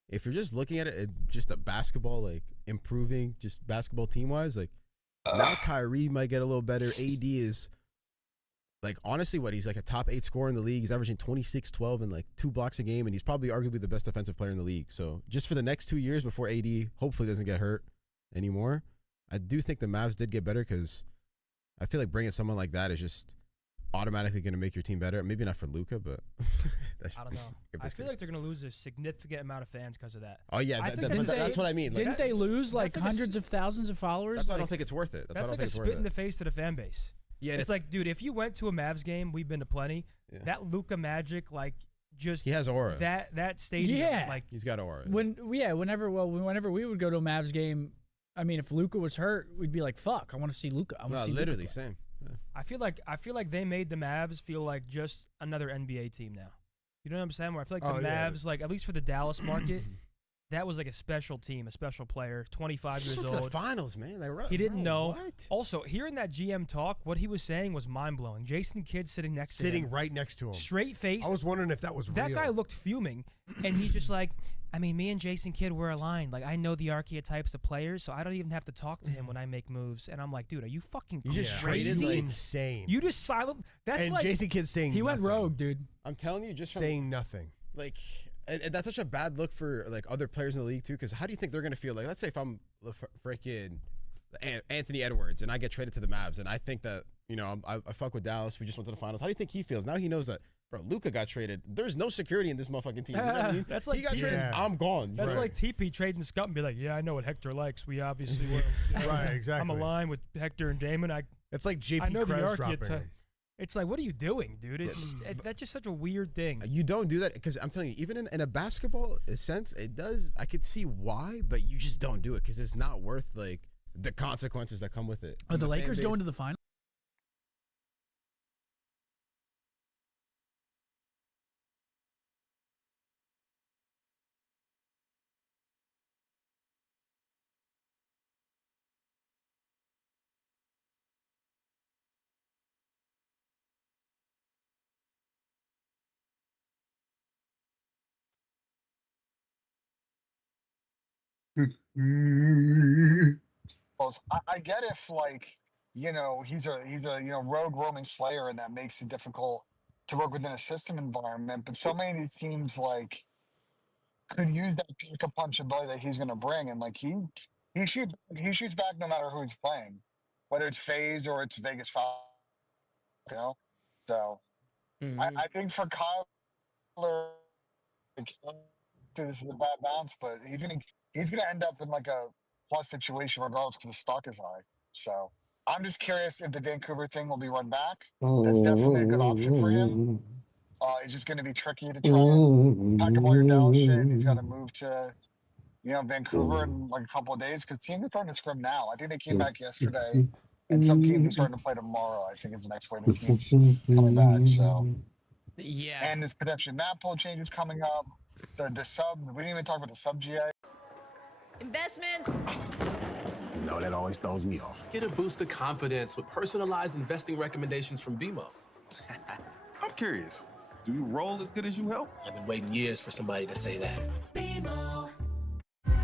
if you're just looking at it, just a basketball, like improving, just basketball team wise, like now Kyrie might get a little better. AD is Like, honestly, he's like a top 8 scorer in the league. He's averaging 26, 12, and like 2 blocks a game, and he's probably arguably the best defensive player in the league. So just for the next 2 years before AD hopefully doesn't get hurt anymore, I do think the Mavs did get better because I feel like bringing someone like that is just automatically going to make your team better. Maybe not for Luka, but I don't know. I feel like they're going to lose a significant amount of fans because of that. Oh yeah, that's what I mean. Didn't they lose like hundreds of thousands of followers? That's why I don't think it's worth it. That's like a spit in the face to the fan base. Yeah, it's like, dude, if you went to a Mavs game, we've been to plenty. Yeah. That Luka Magic, like, just he has aura. That stadium, like he's got aura. Whenever we would go to a Mavs game, I mean, if Luka was hurt, we'd be like, "Fuck, I want to see Luka." I want to see literally Luka same. Yeah. I feel like they made the Mavs feel like just another NBA team now. You know what I'm saying? Where I feel like the Mavs, like at least for the Dallas market, that was like a special team, a special player, 25 years old. To the finals, man. He didn't know. What? Also, hearing that GM talk, what he was saying was mind blowing. Jason Kidd sitting right next to him, straight face. I was wondering if that was that real. guy looked fuming, and he's just like, I mean, me and Jason Kidd were aligned. Like, I know the archetypes of players, so I don't even have to talk to him when I make moves. And I'm like, dude, are you fucking crazy? You just traded insane. You just silent. That's and like Jason Kidd saying he went rogue, dude. I'm telling you, just saying nothing. Like, and that's such a bad look for like other players in the league too. Because how do you think they're gonna feel? Like, let's say if I'm freaking Anthony Edwards and I get traded to the Mavs, and I think that I fuck with Dallas. We just went to the finals. How do you think he feels now? He knows that. Bro, Luka got traded. There's no security in this motherfucking team. You know what I mean? That's like he got traded. I'm gone. That's like TP trading Scott and be like, yeah, I know what Hector likes. We obviously were. Right, exactly. I'm aligned with Hector and Damon. It's like JP I know the Kress dropping. It's like, what are you doing, dude? That's just such a weird thing. You don't do that because I'm telling you, even in a basketball sense, it does. I could see why, but you just don't do it because it's not worth like the consequences that come with it. Are the Lakers going to the final? I get if he's a rogue roaming slayer and that makes it difficult to work within a system environment, but so many of these teams like could use that pick punch ability that he's going to bring, and like he shoots back no matter who he's playing, whether it's FaZe or it's Vegas Foul, So I think for Kyler, this is a bad bounce, but he's gonna end up in like a plus situation regardless because the stock is high. So I'm just curious if the Vancouver thing will be run back. That's definitely a good option for him. It's just going to be tricky to try and pack up all your Dallas shit. He's got to move to, Vancouver in like a couple of days because teams are starting to scrim now. I think they came back yesterday, and some teams are starting to play tomorrow. I think is the next way the teams coming back. So yeah, and there's potentially map pool changes coming up. The sub. We didn't even talk about the sub GA. Investments. No, that always throws me off. Get a boost of confidence with personalized investing recommendations from BMO. I'm curious. Do you roll as good as you help? I've been waiting years for somebody to say that. BMO.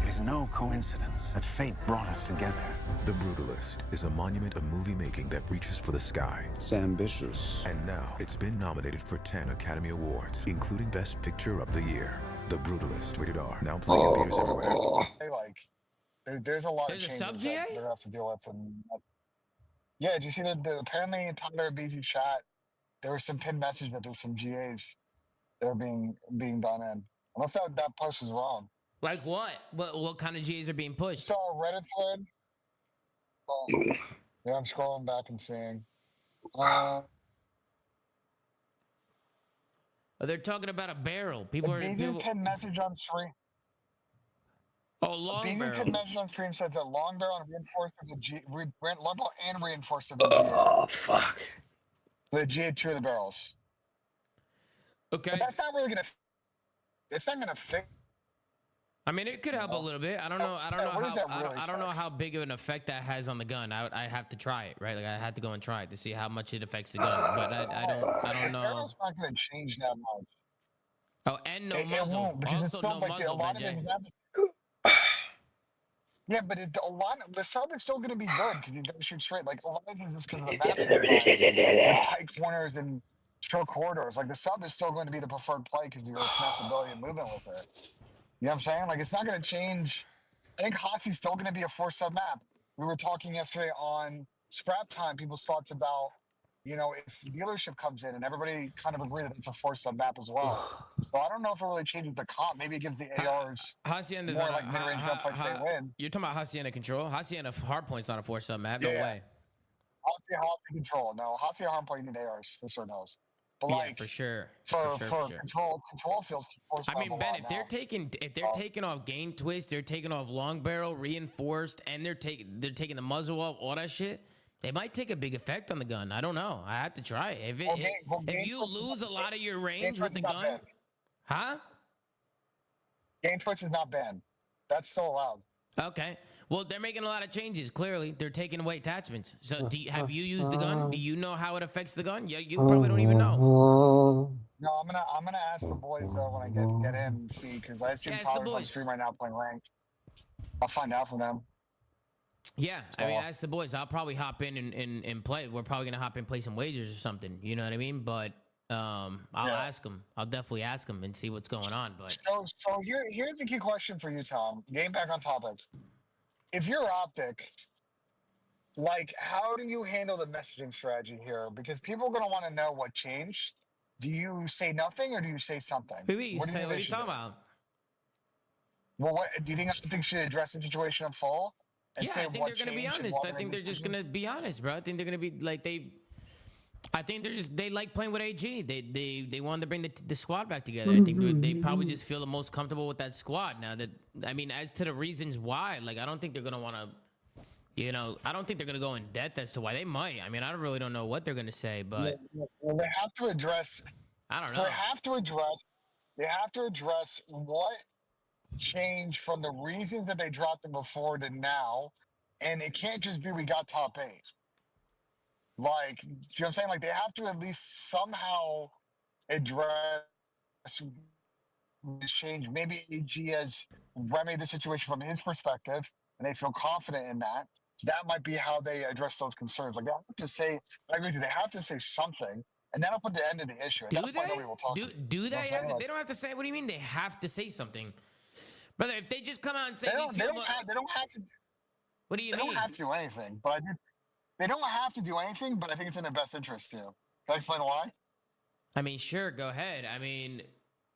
It is no coincidence that fate brought us together. The Brutalist is a monument of movie making that reaches for the sky. It's ambitious. And now it's been nominated for 10 Academy Awards, including Best Picture of the Year. The Brutalist, rated R. Now playing in theaters everywhere. There's a lot There's of a changes sub-GA? that they're gonna have to deal with. And yeah, did you see that? Apparently, in Tyler BZ chat, there was some pinned message that there's some GAs that are being done in. Unless that post was wrong. Like what? What kind of Gs are being pushed? Saw a Reddit thread. Yeah, I'm scrolling back and seeing. They're talking about a barrel. People are. BZ's pinned message on stream. Oh, long BZ's barrel. pinned message on stream says that long barrel and reinforced of the long barrel and reinforced of the GA. Oh fuck. The GA2 of the barrels. Okay. But that's not really gonna. It's not gonna fix. I mean, it could help a little bit. I don't know. I don't know how big of an effect that has on the gun. I have to try it, right? Like I have to go and try it to see how much it affects the gun. But I don't know. Barrel's not gonna change that much. Oh, and no muzzle. Won't, because Also, it's so no much. muzzle, A lot of Benjay. it. Yeah, but the sub is still going to be good because he's going to shoot straight. Like, a lot of things is because of the matchup with tight corners and short corridors. Like, the sub is still going to be the preferred play because of your finesse ability and movement with it. You know what I'm saying? Like, it's not going to change. I think Hotsy's still going to be a 4-sub map. We were talking yesterday on scrap time, people's thoughts about, if dealership comes in, and everybody kind of agreed that it's a 4-sub map as well. So I don't know if it really changes the comp. Maybe it gives the ARs Hacienda's more not like mid-range gunfights they win. You're talking about Hacienda control. Hacienda hardpoint's not a 4-sub map. No way. Hostia control. No, Hostia hardpoint you need ARs for certain knows. But yeah, like for sure. For control feels. I mean, Ben, if they're taking off gain twist, they're taking off long barrel, reinforced, and they're taking the muzzle off, all that shit. It might take a big effect on the gun. I don't know. I have to try it. If you lose a lot of your range with the gun, huh? Gain twist is not banned. That's still allowed. Okay. Well, they're making a lot of changes. Clearly, they're taking away attachments. So, have you used the gun? Do you know how it affects the gun? Yeah, you probably don't even know. No, I'm gonna ask the boys though when I get in and see because I assume Tyler's on stream right now playing ranked. I'll find out from them. Yeah, I mean, ask the boys. I'll probably hop in and play. We're probably gonna hop in, play some wagers or something. You know what I mean? But I'll ask them. I'll definitely ask them and see what's going on. But so here's a key question for you, Tom. Getting back on topic. If you're Optic, like, how do you handle the messaging strategy here? Because people are gonna want to know what changed. Do you say nothing or do you say something? What are you talking about? Well, what do you think Optic should address the situation in full? Yeah, I think they're gonna be honest. I think they're just gonna be honest, bro. I think they're gonna be like I think they like playing with AG. They wanted to bring the squad back together. I think they probably just feel the most comfortable with that squad now. That I mean, as to the reasons why, like I don't think they're gonna want to. I don't think they're gonna go in depth as to why. They might. I mean, I really don't know what they're gonna say, but well, they have to address. I don't know. So they have to address what changed from the reasons that they dropped them before to now, and it can't just be we got top 8. Like, see what I'm saying? Like, they have to at least somehow address this change. Maybe AG has remedied the situation from his perspective, and they feel confident in that. That might be how they address those concerns. Like, they have to say, I agree with you, they have to say something, and that'll put the end to the issue. Do they? They don't have to say. What do you mean they have to say something, brother? If they just come out and say they don't have to. What do you mean? They don't have to do anything, but they don't have to do anything. But I think it's in their best interest too. Can I explain why? I mean, sure. Go ahead. I mean,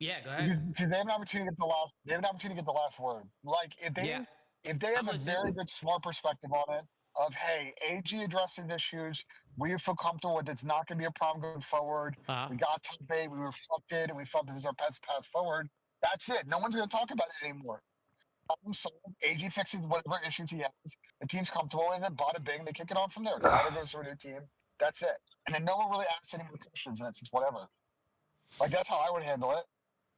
yeah, go ahead. Because they have an opportunity to get the last. They have an opportunity to get the last word. Like if they have a very good smart perspective on it, of hey, AG addressing issues, we feel comfortable with it's not going to be a problem going forward. We got top 8, we reflected, and we felt this is our best path forward. That's it. No one's going to talk about it anymore. AG fixes whatever issues he has. The team's comfortable with it. Bada bing, they kick it on from there. Tyler goes to a new team. That's it. And then no one really asks any more questions, and it's just whatever. Like that's how I would handle it.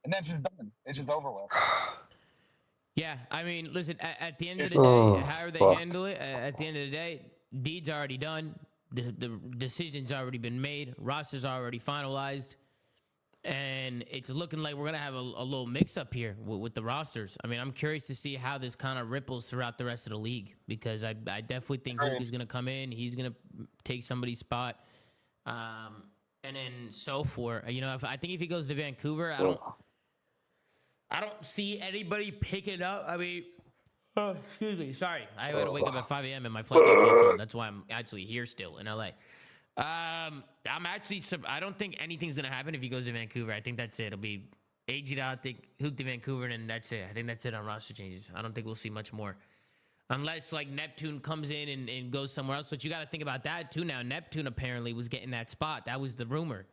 And then it's just done. It's just over with. Yeah, I mean, listen. At the end of the day, however they handle it, at the end of the day, deed's already done. The decision's already been made. Roster's already finalized, and it's looking like we're gonna have a little mix-up here with the rosters. I mean, I'm curious to see how this kind of ripples throughout the rest of the league because I definitely think Hook is gonna come in. He's gonna take somebody's spot, and then so forth. I think if he goes to Vancouver, I don't see anybody picking up. I mean, excuse me. Sorry. I had to wake up at 5 a.m. and my flight got canceled. That's why I'm actually here still in LA. I don't think anything's going to happen if he goes to Vancouver. I think that's it. It'll be AG to Optic, Hook to Vancouver, and that's it. I think that's it on roster changes. I don't think we'll see much more. Unless, like, Neptune comes in and goes somewhere else. But you got to think about that, too, now. Neptune apparently was getting that spot. That was the rumor.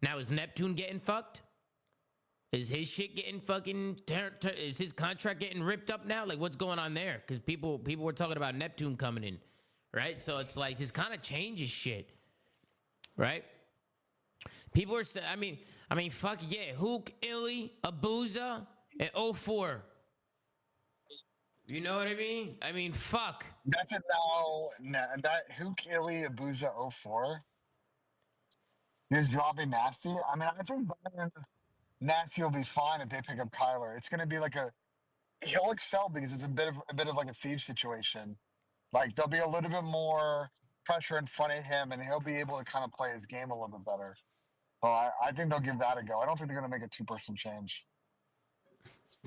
Now, is Neptune getting fucked? Is his shit getting fucking... is his contract getting ripped up now? Like, what's going on there? Because people were talking about Neptune coming in, right? So it's like, this kind of changes shit, right? People are saying... I mean, fuck yeah. Hook, Illy, Abuza, and 04. You know what I mean? I mean, fuck. That's it now. That Hook, Illy, Abuza, 04 is dropping Nasty. I mean, I think... Nasty will be fine if they pick up Kyler. It's going to be like he'll excel because it's a bit of like a thief situation. Like there'll be a little bit more pressure in front of him, and he'll be able to kind of play his game a little bit better. So I think they'll give that a go. I don't think they're going to make a 2-person change.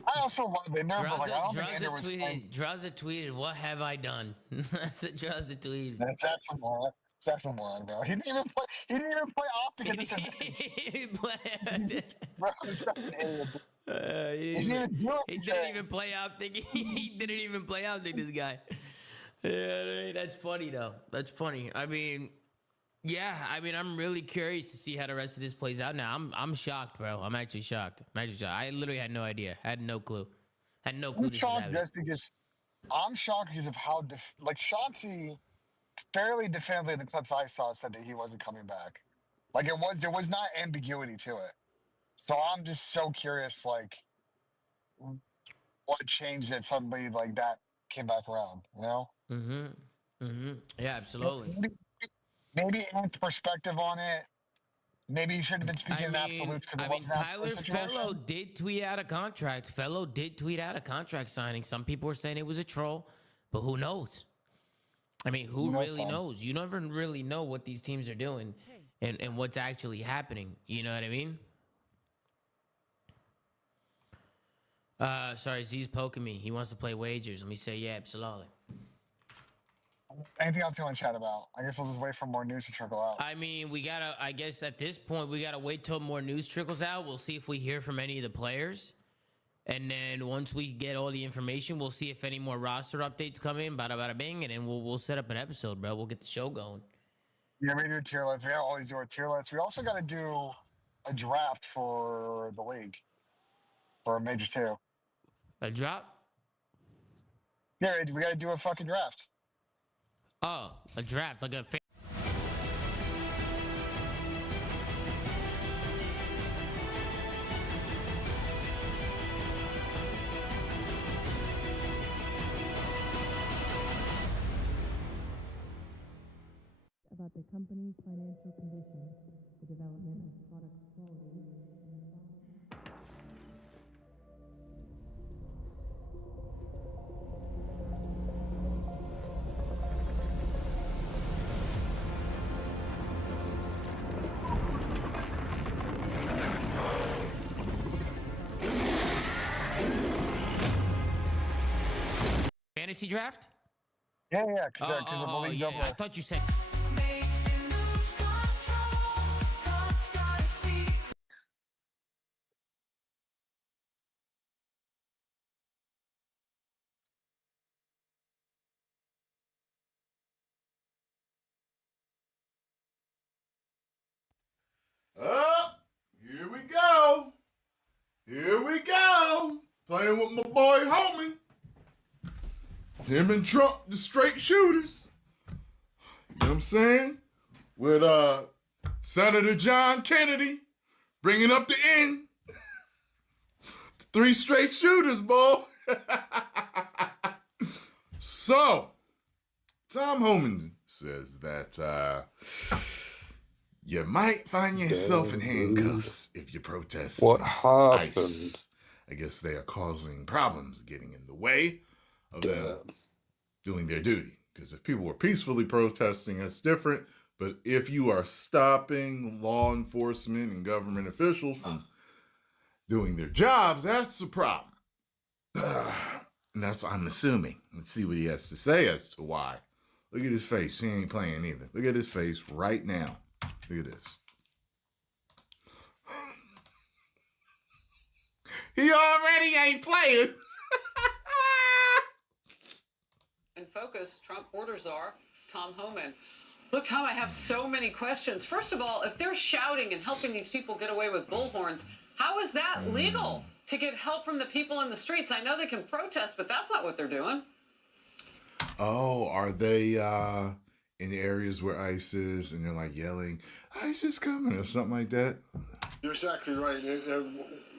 I also love Inder, but like I don't think Inder was playing. Draza tweeted, "What have I done?" That's what Draza tweeted. That's a moron. That's a moron, bro. He didn't even play. He didn't even play Optic in this event. Bro, he's not an idiot. He didn't even play Optic. He didn't even play Optic. This guy. Yeah, that's funny though. That's funny. I mean, yeah. I mean, I'm really curious to see how the rest of this plays out. Now, I'm shocked, bro. I'm actually shocked. I literally had no idea. I had no clue. Had no clue. I'm shocked just because I'm shocked because of how like Shoxy fairly definitively in the clips I saw said that he wasn't coming back. Like there was not ambiguity to it. So I'm just so curious, like what changed that suddenly like that came back around, you know? Yeah, absolutely. Maybe Ant's perspective on it. Maybe he shouldn't have been speaking in absolutes because it wasn't an Tyler absolute situation. Fellow did tweet out a contract. Fellow did tweet out a contract signing. Some people were saying it was a troll, but who knows? I mean, who really knows? You never really know what these teams are doing and what's actually happening. You know what I mean? Sorry, Z's poking me. He wants to play wagers. Let me say, yeah, absolutely. Anything else you want to chat about? I guess we'll just wait for more news to trickle out. I mean, I guess at this point, we gotta wait till more news trickles out. We'll see if we hear from any of the players. And then once we get all the information, we'll see if any more roster updates come in, bada bada bing, and then we'll set up an episode, bro. We'll get the show going. Yeah, we do a tier list. We always do our tier list. We also got to do a draft for the league for Major 2. A draft? Yeah, we got to do a fucking draft. Oh, a draft, like a. About the company's financial condition, the development of product quality, Fantasy draft? Yeah, because I thought you said. Oh, here we go. Here we go. Playing with my boy Homan. Him and Trump, the straight shooters. You know what I'm saying? With Senator John Kennedy bringing up the end. 3 straight shooters, boy. So, Tom Homan says that you might find yourself in handcuffs if you protest. What happened? ICE. I guess they are causing problems, getting in the way of them doing their duty. Because if people were peacefully protesting, that's different. But if you are stopping law enforcement and government officials from doing their jobs, that's a problem. And that's, I'm assuming. Let's see what he has to say as to why. Look at his face. He ain't playing either. Look at his face right now. Look at this. He already ain't playing. In focus, Trump border czar Tom Homan. Look, Tom, I have so many questions. First of all, if they're shouting and helping these people get away with bullhorns, how is that legal to get help from the people in the streets? I know they can protest, but that's not what they're doing. Oh, are they in areas where ICE is and they're like yelling, ICE is coming or something like that? You're exactly right.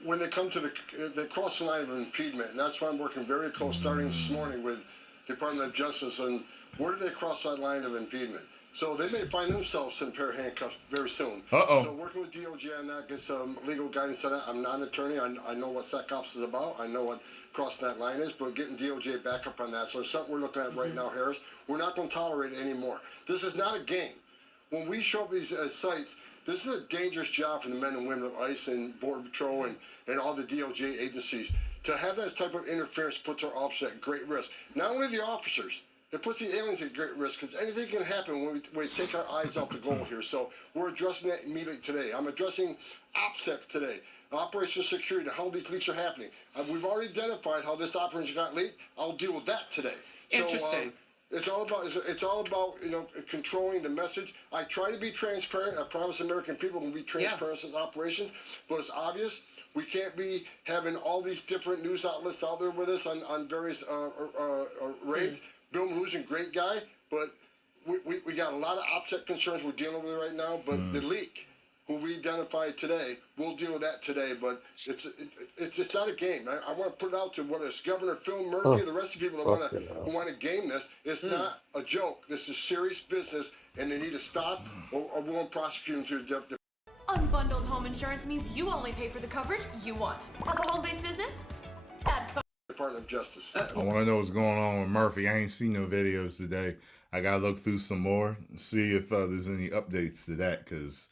When they come to they cross the line of impediment, and that's why I'm working very close, starting this morning with Department of Justice, and where do they cross that line of impediment? So they may find themselves in a pair of handcuffs very soon. Uh-oh. So working with DOJ on that, get some legal guidance on that. I'm not an attorney. I know what SecOps is about. I know what crossing that line is, but getting DOJ back up on that. So it's something we're looking at right now, Harris. We're not going to tolerate it anymore. This is not a game. When we show up these sites, this is a dangerous job for the men and women of ICE and Border Patrol and all the DOJ agencies. To have that type of interference puts our officers at great risk. Not only the officers, it puts the aliens at great risk because anything can happen when we take our eyes off the goal here. So we're addressing that immediately today. I'm addressing OPSEC today, Operational Security, how these leaks are happening. We've already identified how this operation got leaked. I'll deal with that today. Interesting. It's all about controlling the message. I try to be transparent. I promise American people will be transparent in operations, but it's obvious. We can't be having all these different news outlets out there with us on various raids. Bill Malusian, great guy, but we got a lot of OPSEC concerns we're dealing with right now. But the leak, who we identified today, we'll deal with that today. But it's just not a game. I want to put it out to whether it's Governor Phil Murphy or the rest of the people that want to game this. It's not a joke. This is serious business, and they need to stop, or we won't prosecute them through the Unbundled home insurance means you only pay for the coverage you want. Have a home-based business? Department of Justice. I want to know what's going on with Murphy. I ain't seen no videos today. I got to look through some more and see if there's any updates to that, because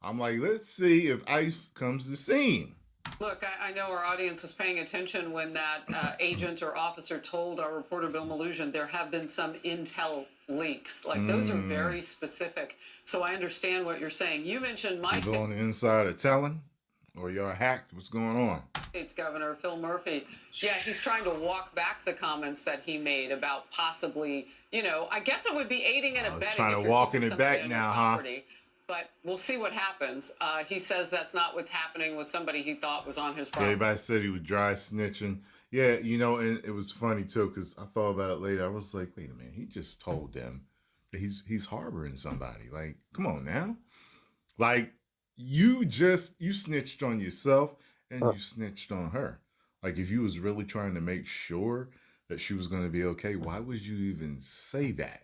I'm like, let's see if ICE comes to scene. Look, I know our audience was paying attention when that agent or officer told our reporter Bill Malusian there have been some intel leaks. Like, those are very specific. So I understand what you're saying. You mentioned my Is it on the inside of telling? Or y'all hacked? What's going on? State's Governor Phil Murphy. Yeah, he's trying to walk back the comments that he made about possibly, I guess it would be aiding and abetting. Trying to walking it back now, huh? But we'll see what happens. He says that's not what's happening with somebody he thought was on his property. Everybody said he was dry snitching. Yeah, and it was funny too, because I thought about it later. I was like, wait a minute, he just told them that he's harboring somebody. Like, come on now. Like, you snitched on yourself and you snitched on her. Like, if you was really trying to make sure that she was going to be okay, why would you even say that?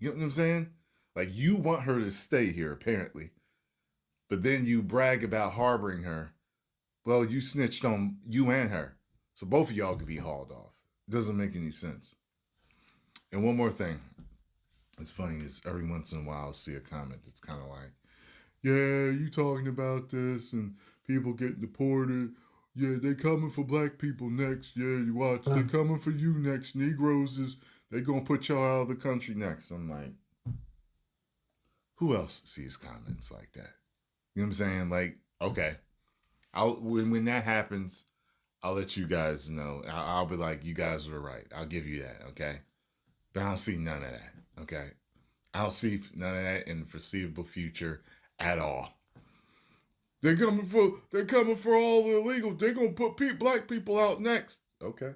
You know what I'm saying? Like, you want her to stay here, apparently, but then you brag about harboring her. Well, you snitched on you and her. So both of y'all could be hauled off. It doesn't make any sense. And one more thing. It's funny is every once in a while I'll see a comment that's kind of like, yeah, you talking about this and people getting deported. Yeah, they coming for black people next. Yeah, you watch. They coming for you next. Negroes they gonna put y'all out of the country next. I'm like, who else sees comments like that? You know what I'm saying? Like, okay, when that happens, I'll let you guys know. I'll be like, you guys were right. I'll give you that, okay? But I don't see none of that, okay? I don't see none of that in the foreseeable future at all. They're coming for all the illegal. They're gonna put black people out next. Okay,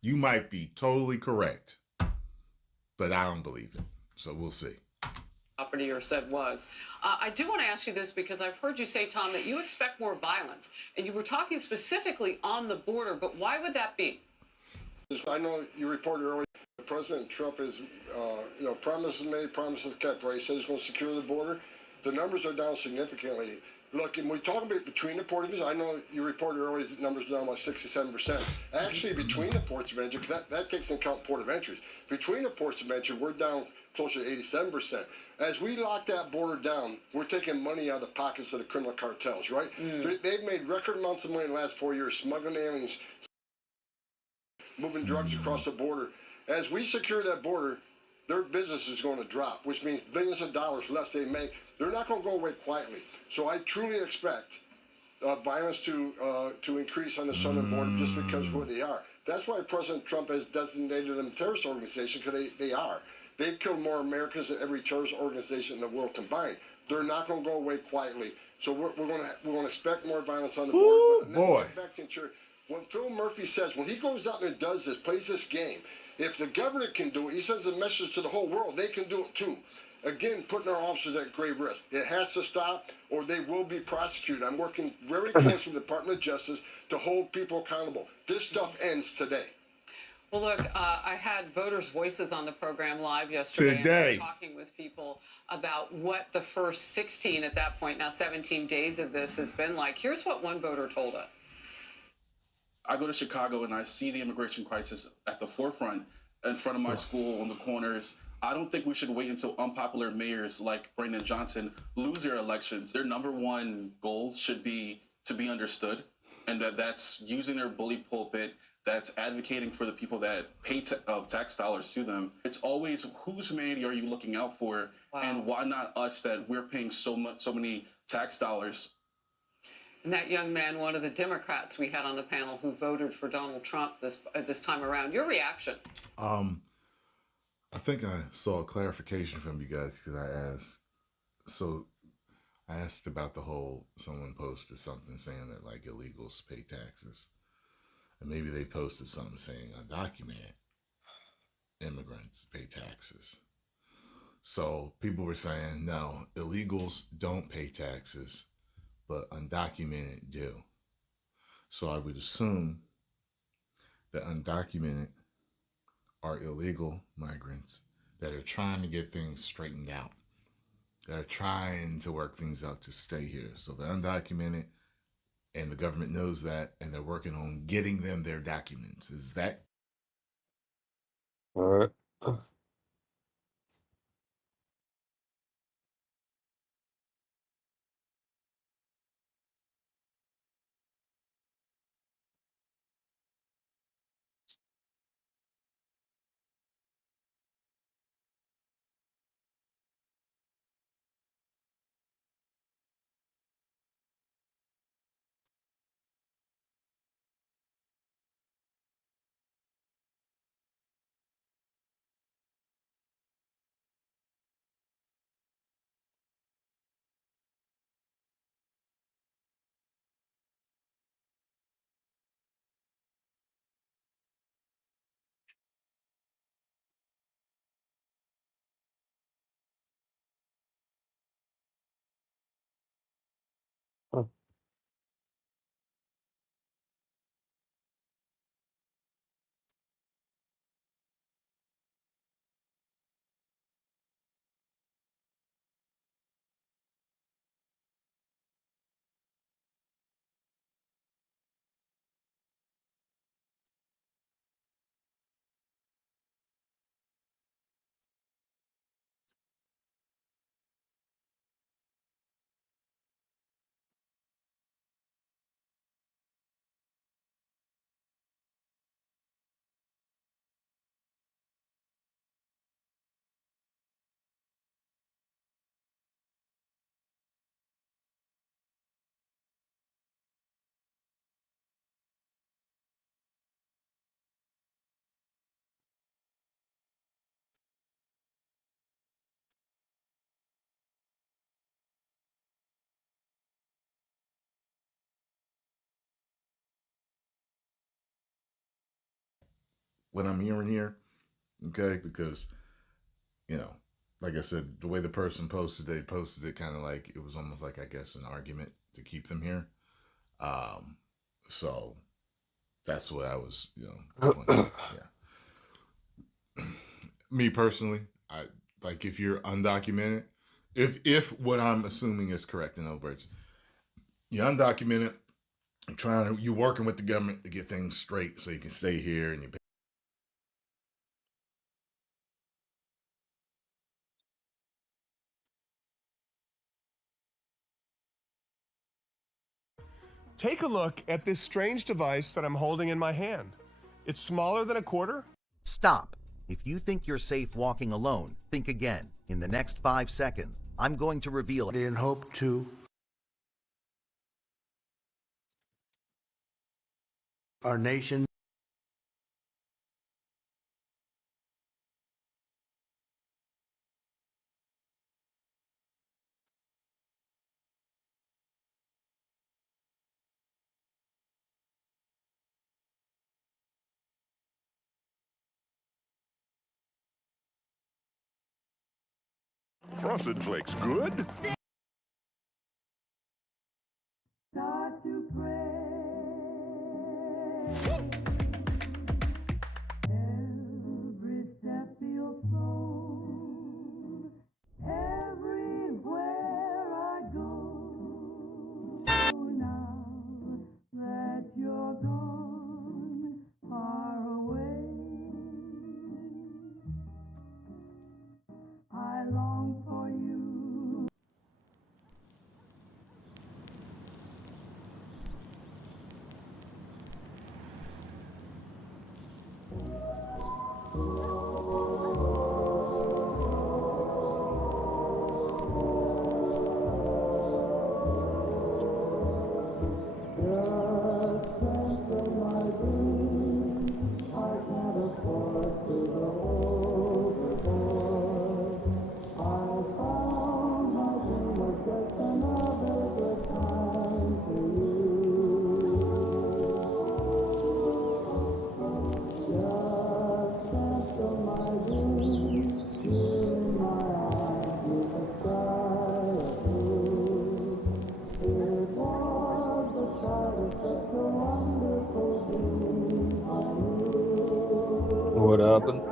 you might be totally correct, but I don't believe it. So we'll see. Property or said was. I do want to ask you this because I've heard you say, Tom, that you expect more violence, and you were talking specifically on the border. But why would that be? I know you reported earlier. President Trump is, promises made, promises kept. Right? He said he's going to secure the border. The numbers are down significantly. Look, and we talk about between the ports of entry. I know you reported earlier the numbers are down by 67%. Actually, between the ports of entry, because that takes into account port of entries. Between the ports of entry, we're down closer to 87%. As we lock that border down, we're taking money out of the pockets of the criminal cartels, right? They've made record amounts of money in the last 4 years, smuggling aliens, moving drugs across the border. As we secure that border, their business is going to drop, which means billions of dollars less they make. They're not going to go away quietly. So I truly expect violence to increase on the southern border just because of who they are. That's why President Trump has designated them a terrorist organization, because they are. They've killed more Americans than every terrorist organization in the world combined. They're not going to go away quietly. So we're going to expect more violence on the border. Boy. When Phil Murphy says, when he goes out and does this, plays this game, if the governor can do it, he sends a message to the whole world, they can do it too. Again, putting our officers at grave risk. It has to stop or they will be prosecuted. I'm working very closely with the Department of Justice to hold people accountable. This stuff ends today. Well, look, I had voters' voices on the program live yesterday. And I was talking with people about what the first 16, at that point, now 17 days of this has been like. Here's what one voter told us. I go to Chicago and I see the immigration crisis at the forefront in front of my school on the corners. I don't think we should wait until unpopular mayors like Brandon Johnson lose their elections. Their number one goal should be to be understood, and that's using their bully pulpit, that's advocating for the people that pay tax dollars to them. It's always, whose humanity are you looking out for? Wow. And why not us, that we're paying so many tax dollars? And that young man, one of the Democrats we had on the panel who voted for Donald Trump this time around. Your reaction? I think I saw a clarification from you guys because I asked about the whole, someone posted something saying that like illegals pay taxes. And maybe they posted something saying undocumented immigrants pay taxes. So people were saying, no, illegals don't pay taxes, but undocumented do. So I would assume that undocumented are illegal migrants that are trying to get things straightened out. They're trying to work things out to stay here. So they're undocumented, and the government knows that, and they're working on getting them their documents. Is that? All right. What I'm hearing here, okay? Because, you know, like I said, the way the person posted, they posted it kind of like, it was almost like, I guess, an argument to keep them here. So that's what I was, you know, yeah. Me personally, I like, if you're undocumented, if what I'm assuming is correct, in other words, you're undocumented, you're working with the government to get things straight so you can stay here and you pay. Take a look at this strange device that I'm holding in my hand. It's smaller than a quarter. Stop. If you think you're safe walking alone, think again. In the next 5 seconds, I'm going to reveal it. In hope to our nation. Frosted Flakes good? what happened.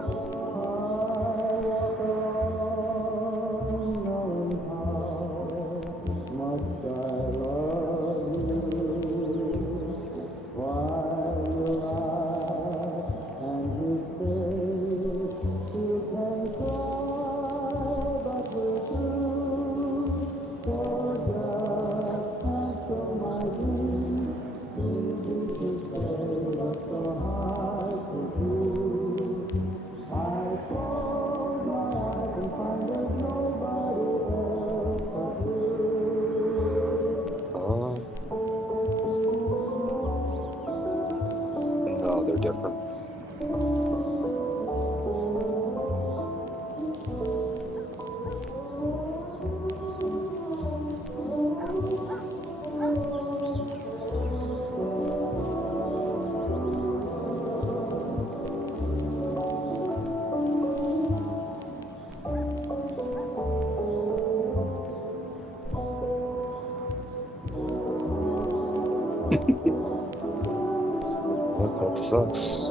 No, they're different. That sucks.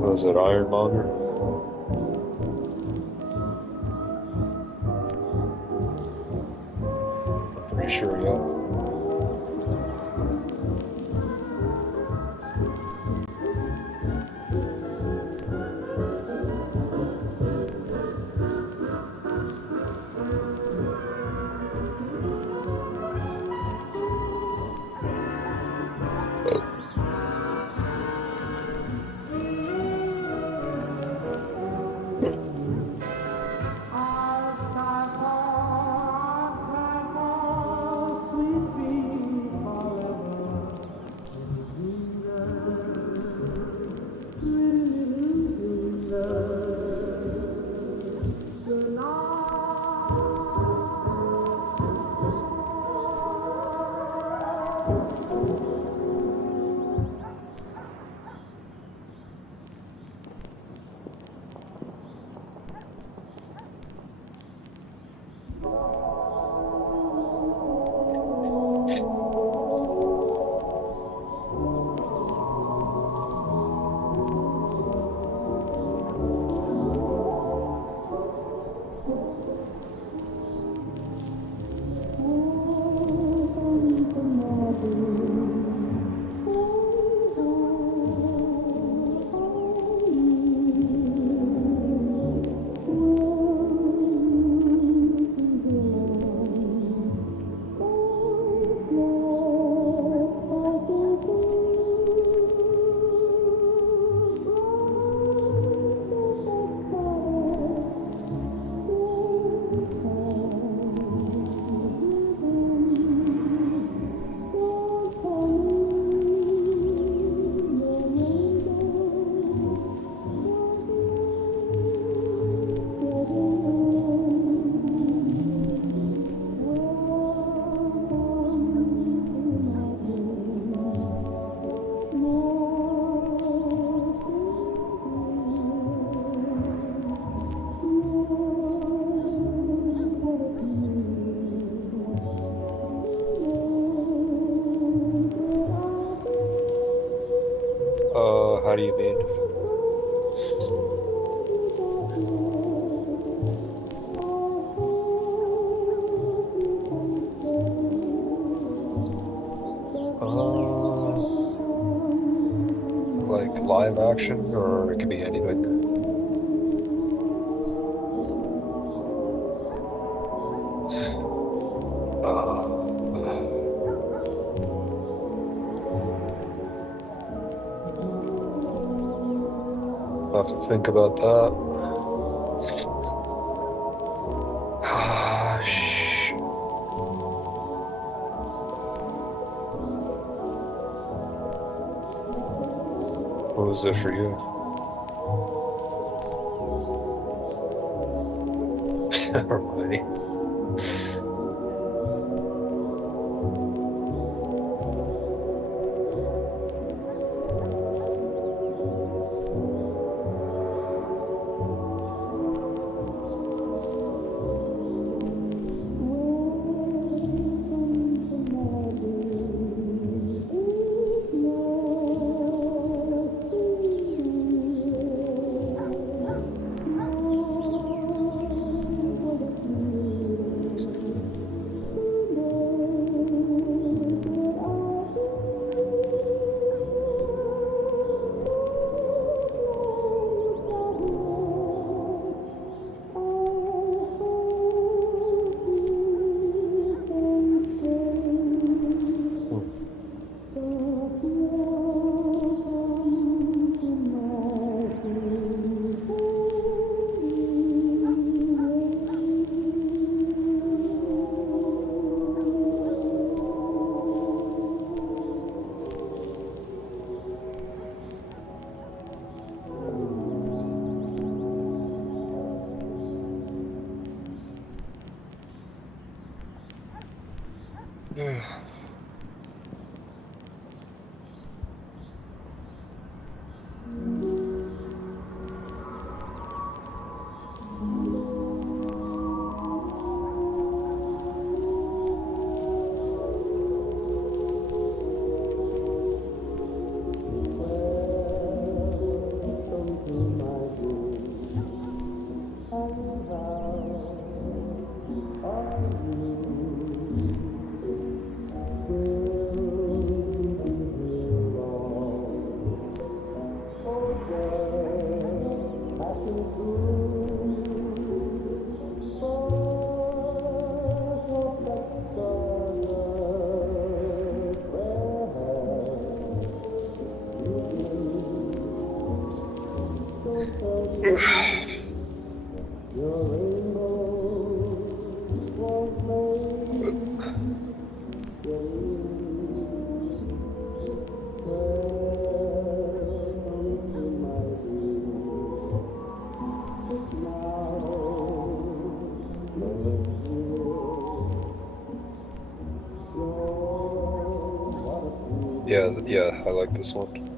Was it Ironmonger? I'm pretty sure, yeah. How do you mean? Like live action, or it could be anything. I'll have to think about that. Shit. What was it for you? Alrighty. Yeah, I like this one.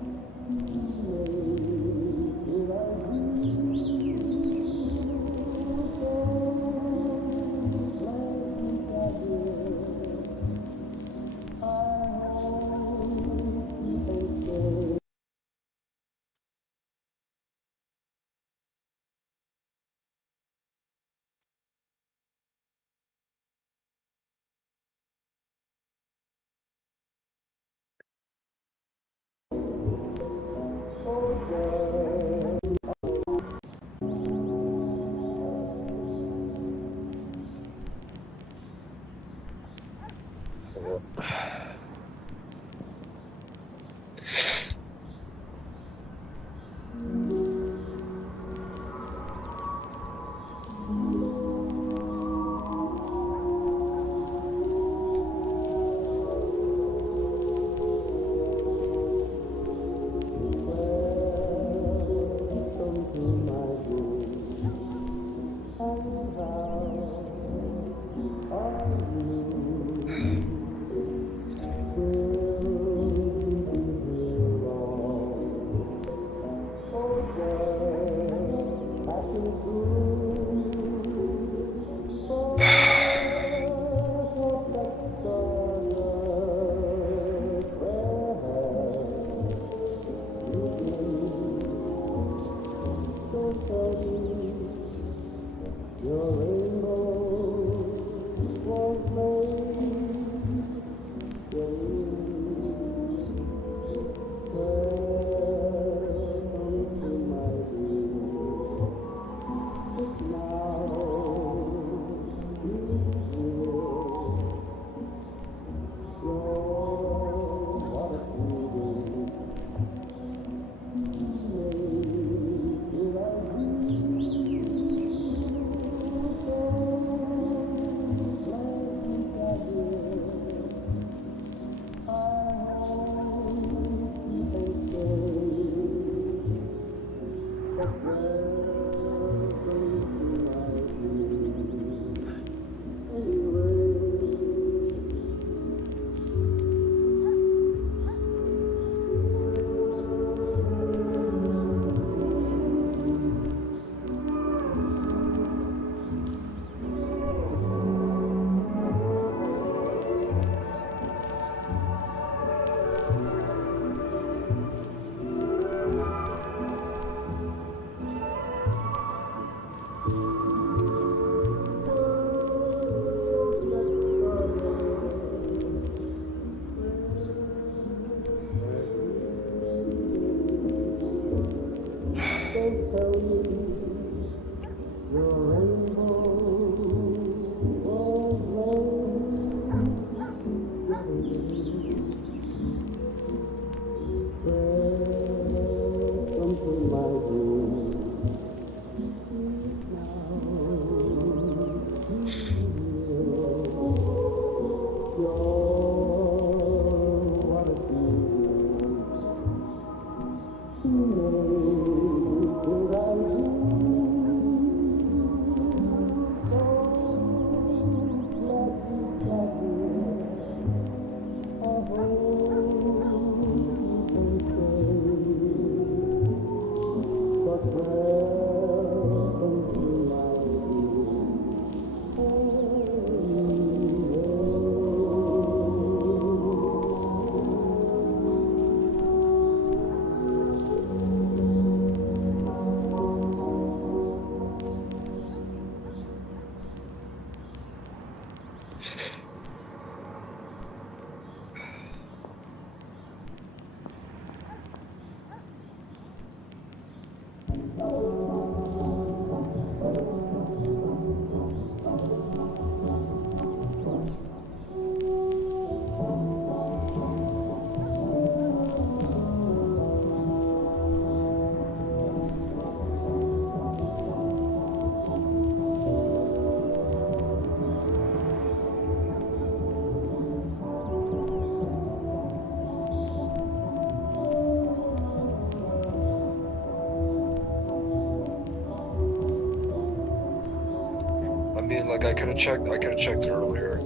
mean, like I could have checked earlier.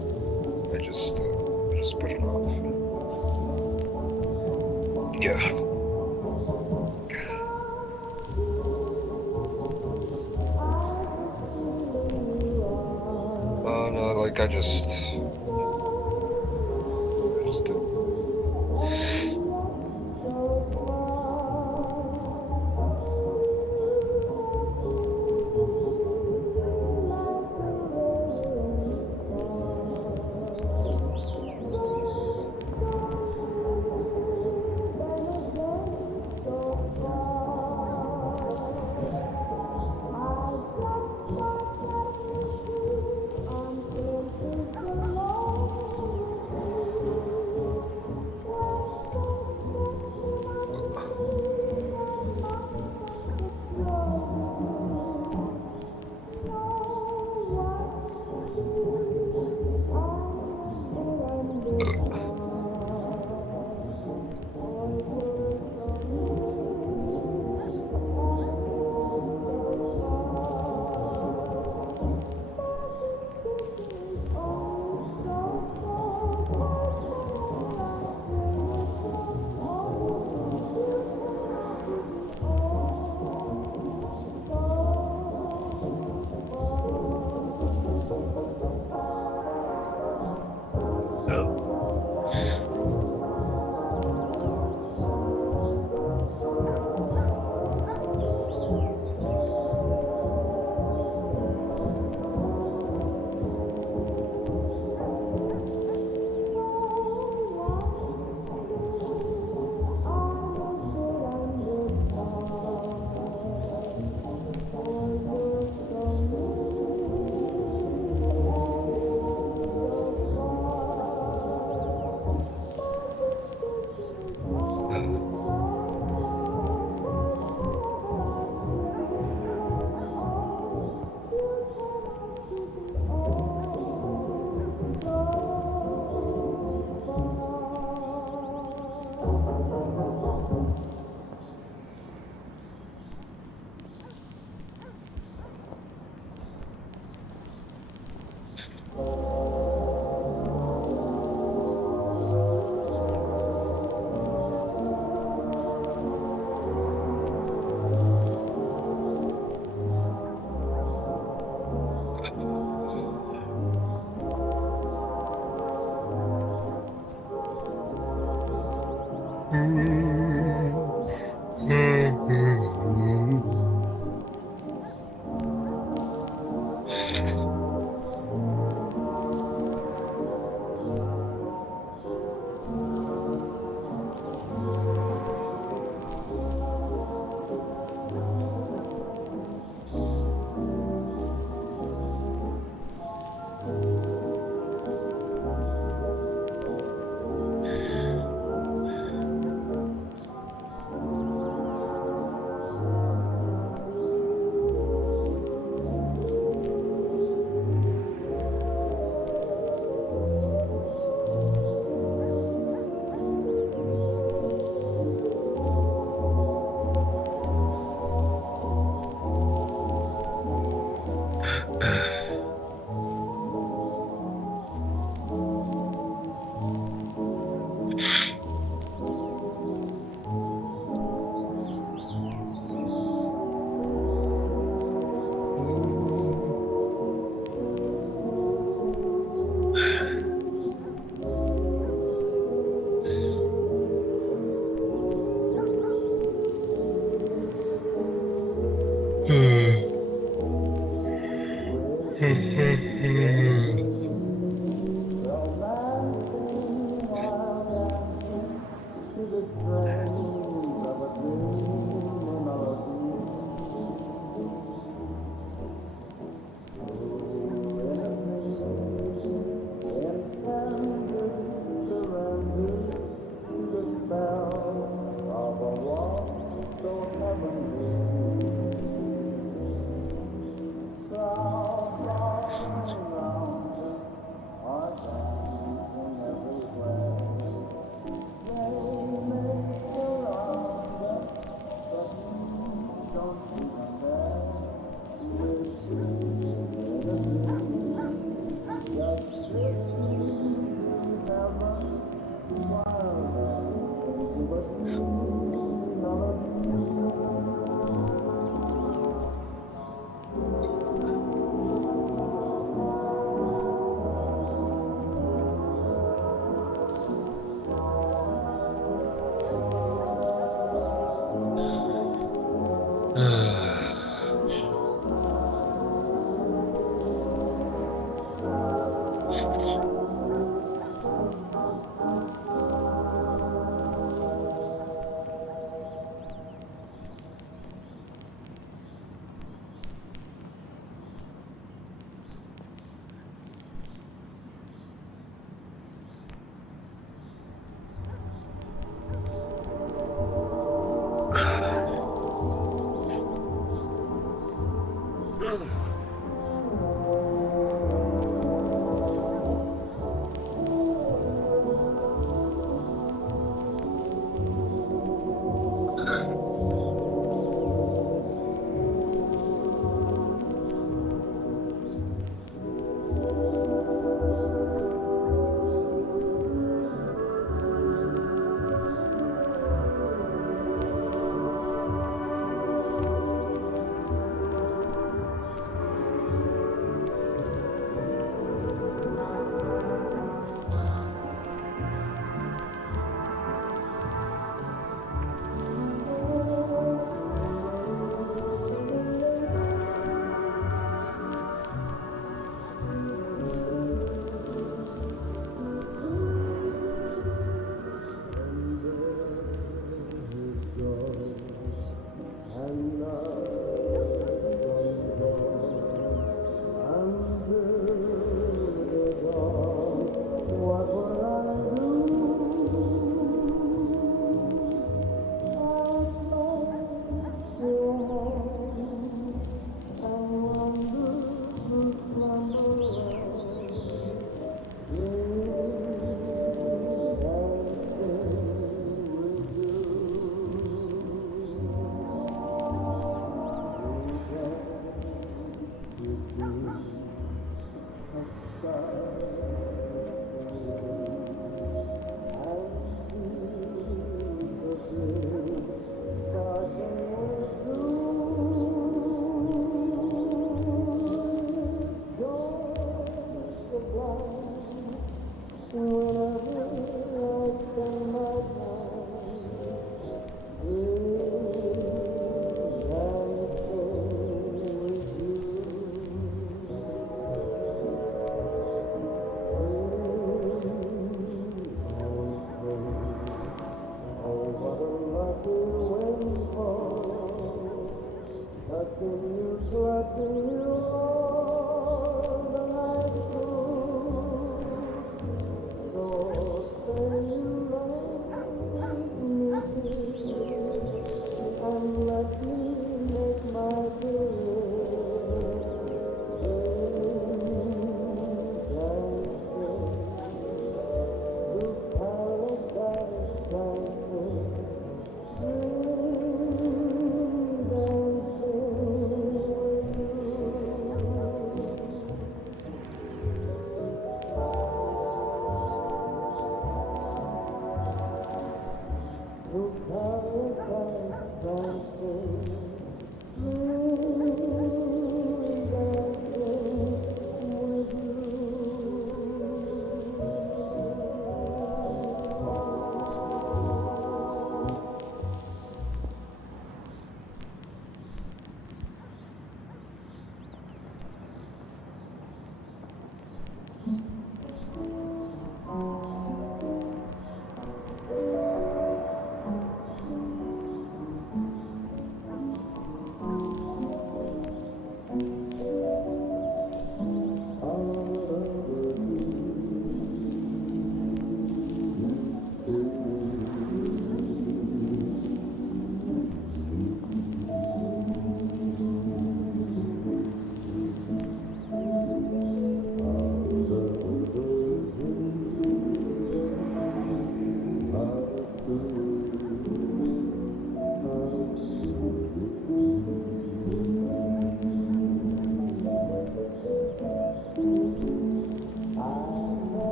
I just put it off. Yeah. Oh no, like I just did.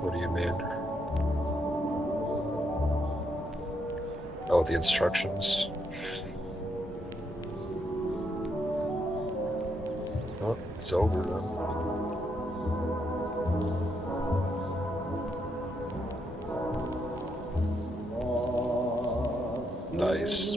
What do you mean? Oh, the instructions? Well, it's over then. Nice.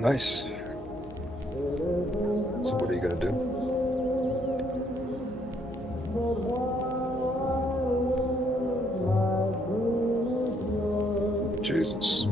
Nice. So what are you gonna do? Jesus.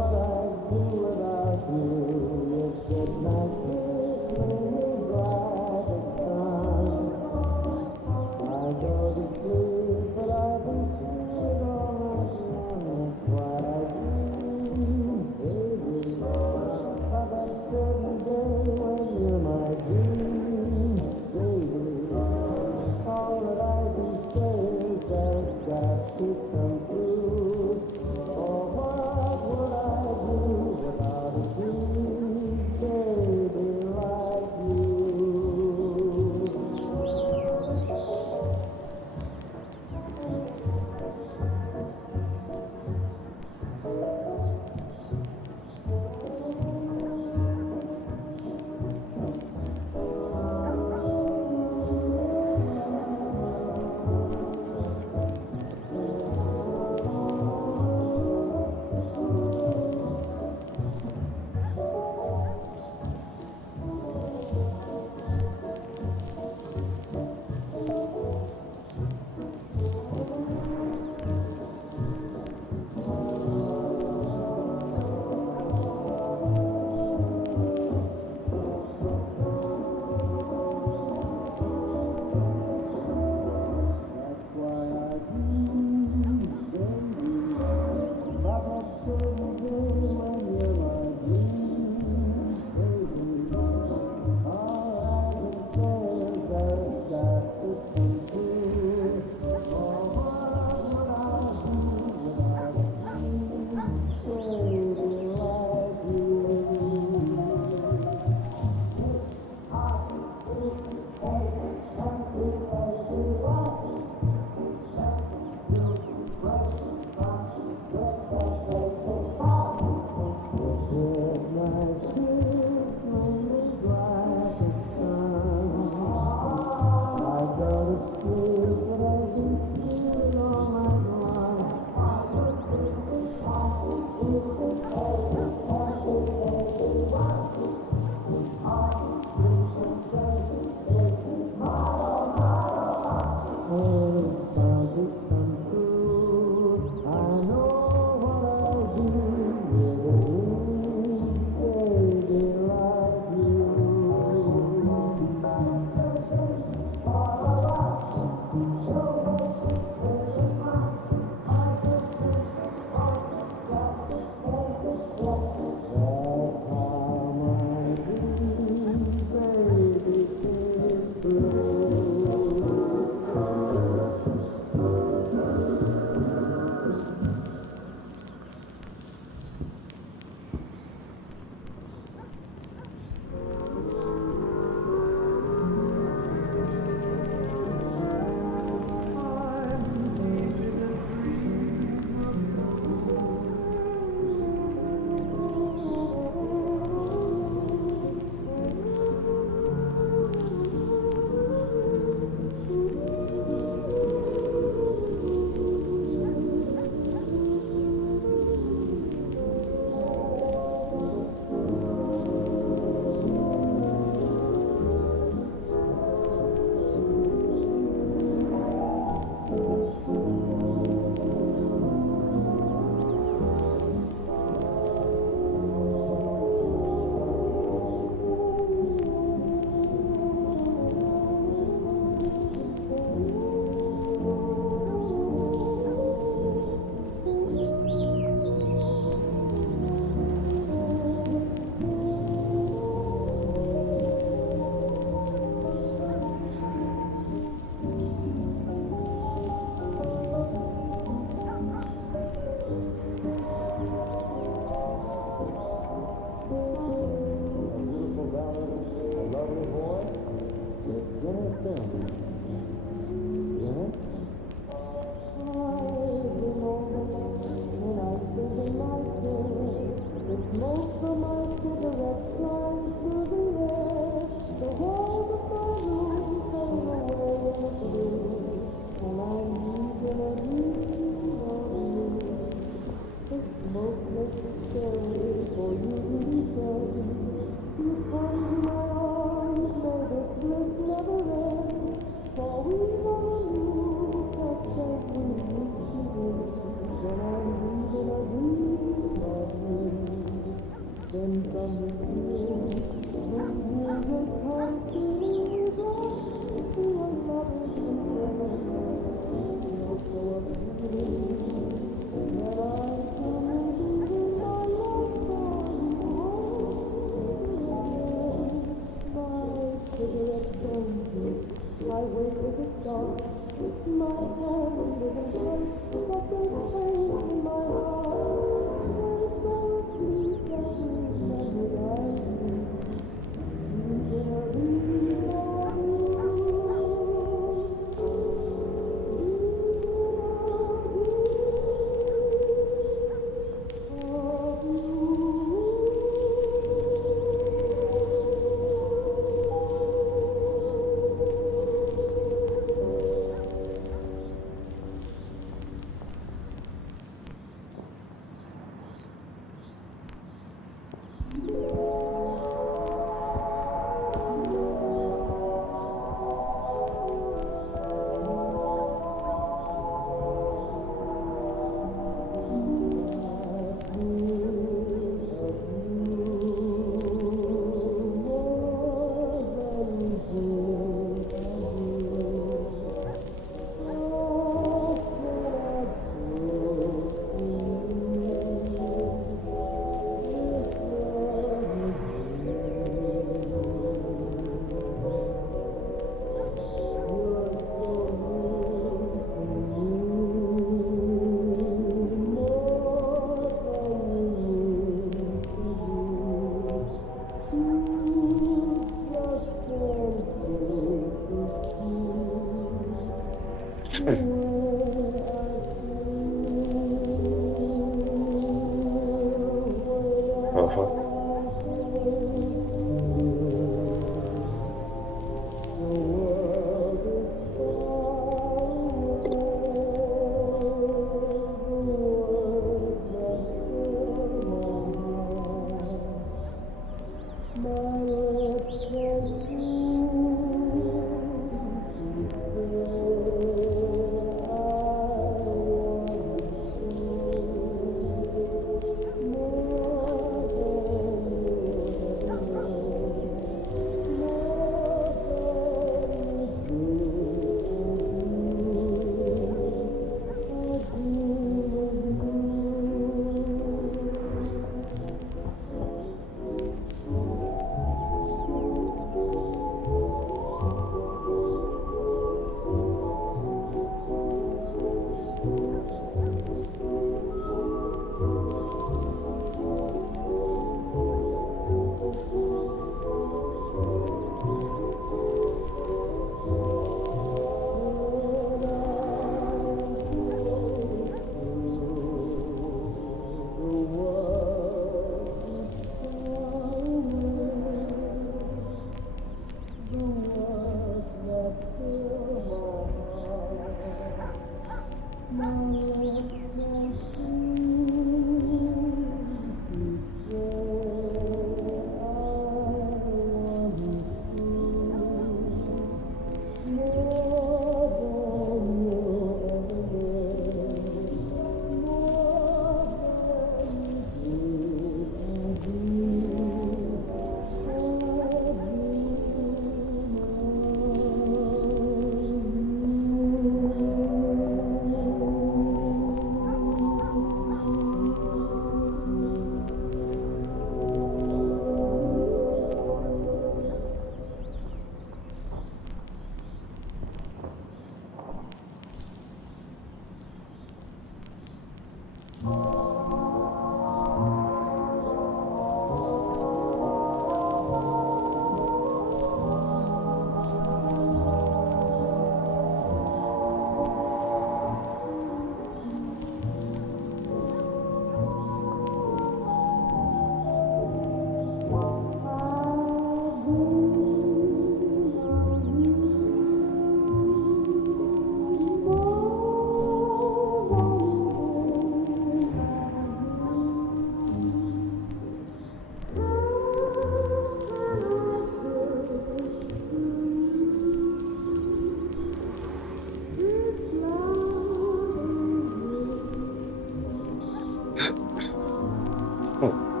Nice.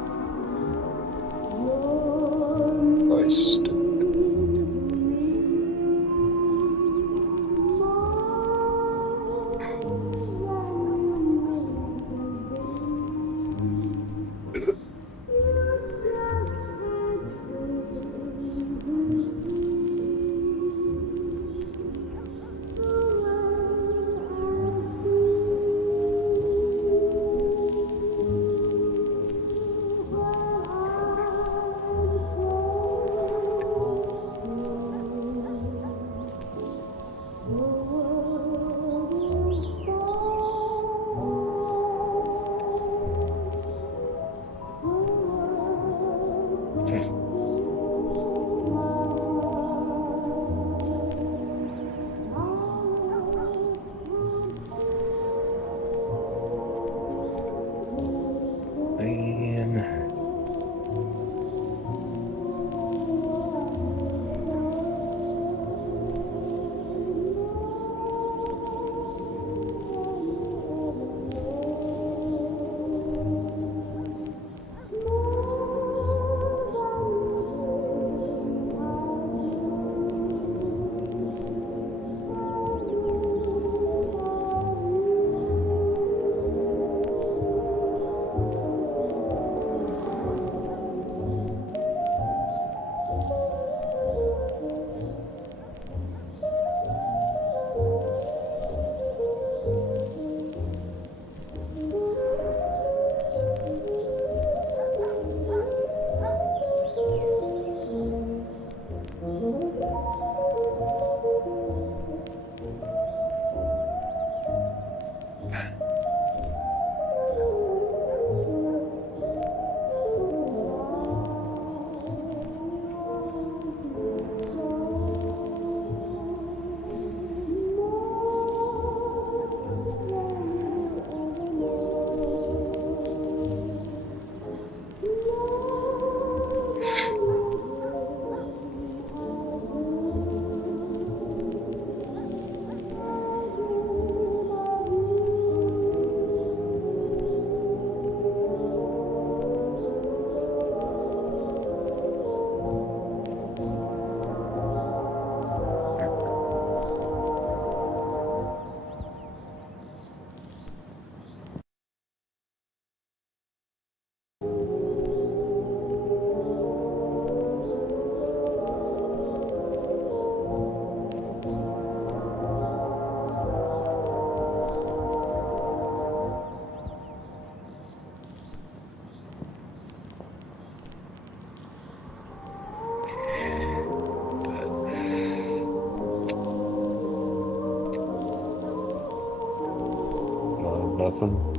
Man. Nothing.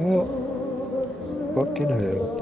Oh, fucking hell.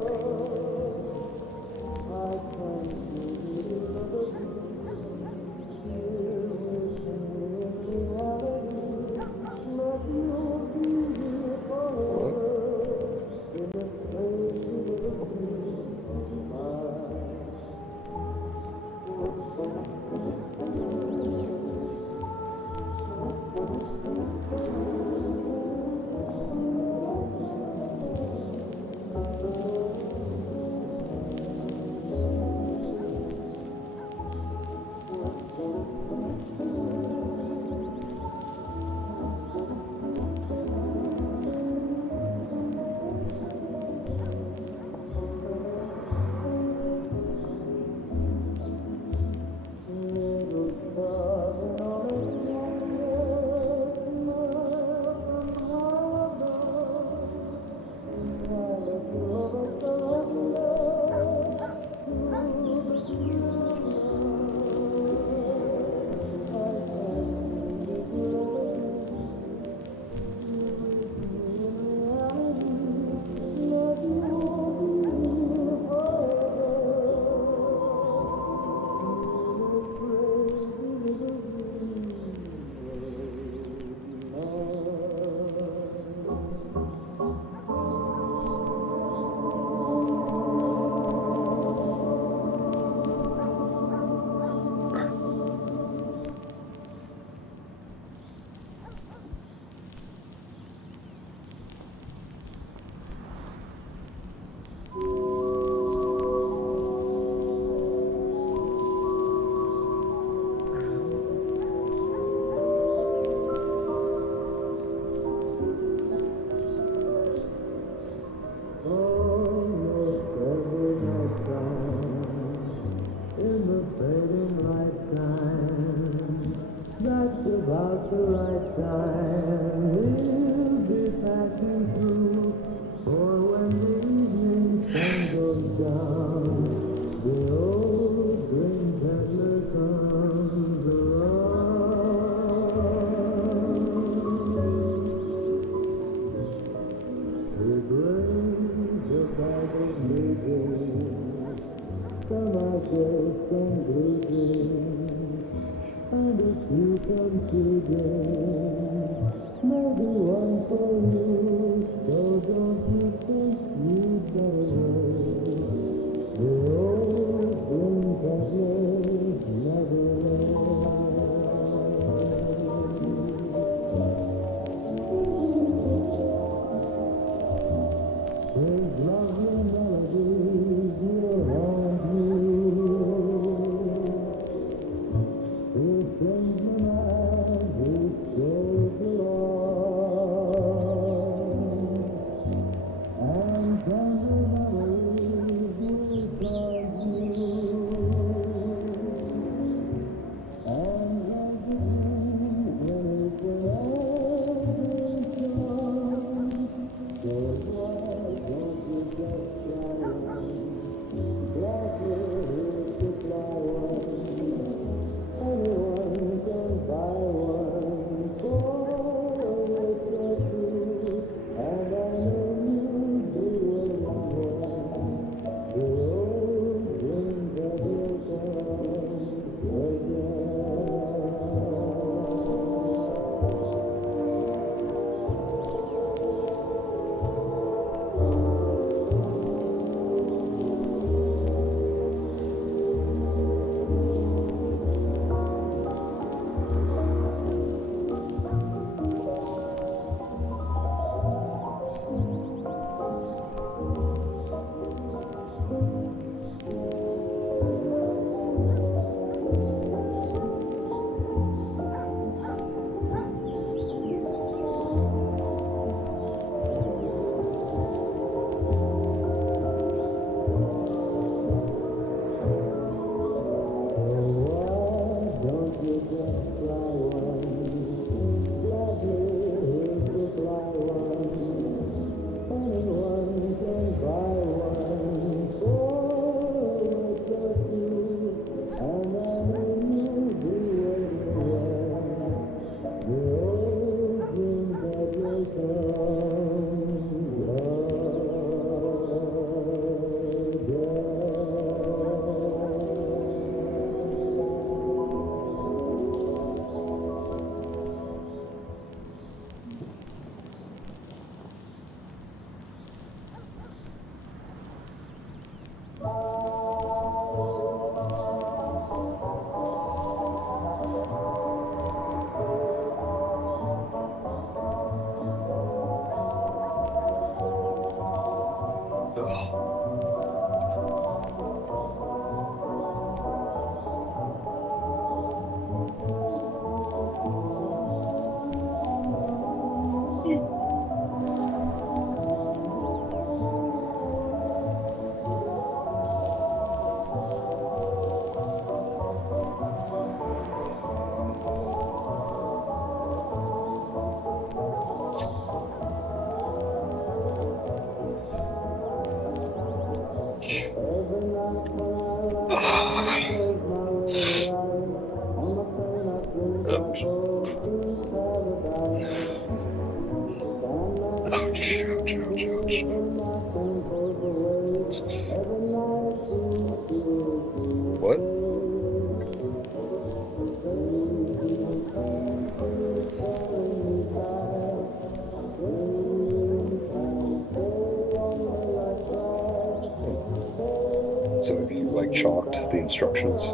the right time, we'll be passing through. For when the evening sun goes down, the old green peddler comes around. He brings a bag of new dreams, some ashes, some blue dreams, and a few come true dreams, maybe one for you. So don't you think you'd better wait? The old green peddler never his lovely melodies will haunt you. He'll change the man who strolls along, and tender memories will guard you. And like the dream in his imagination, so why don't you just try one? Gladly here's the fly one. Anyone can buy one for a rate or two, and I know you'll be willing when the old green peddler comes again. Don't you just try one? Gladly here's the fly one. Anyone can buy one for a rate or two, and I know you'll be waiting when the old green peddler What? So have you like chalked the instructions?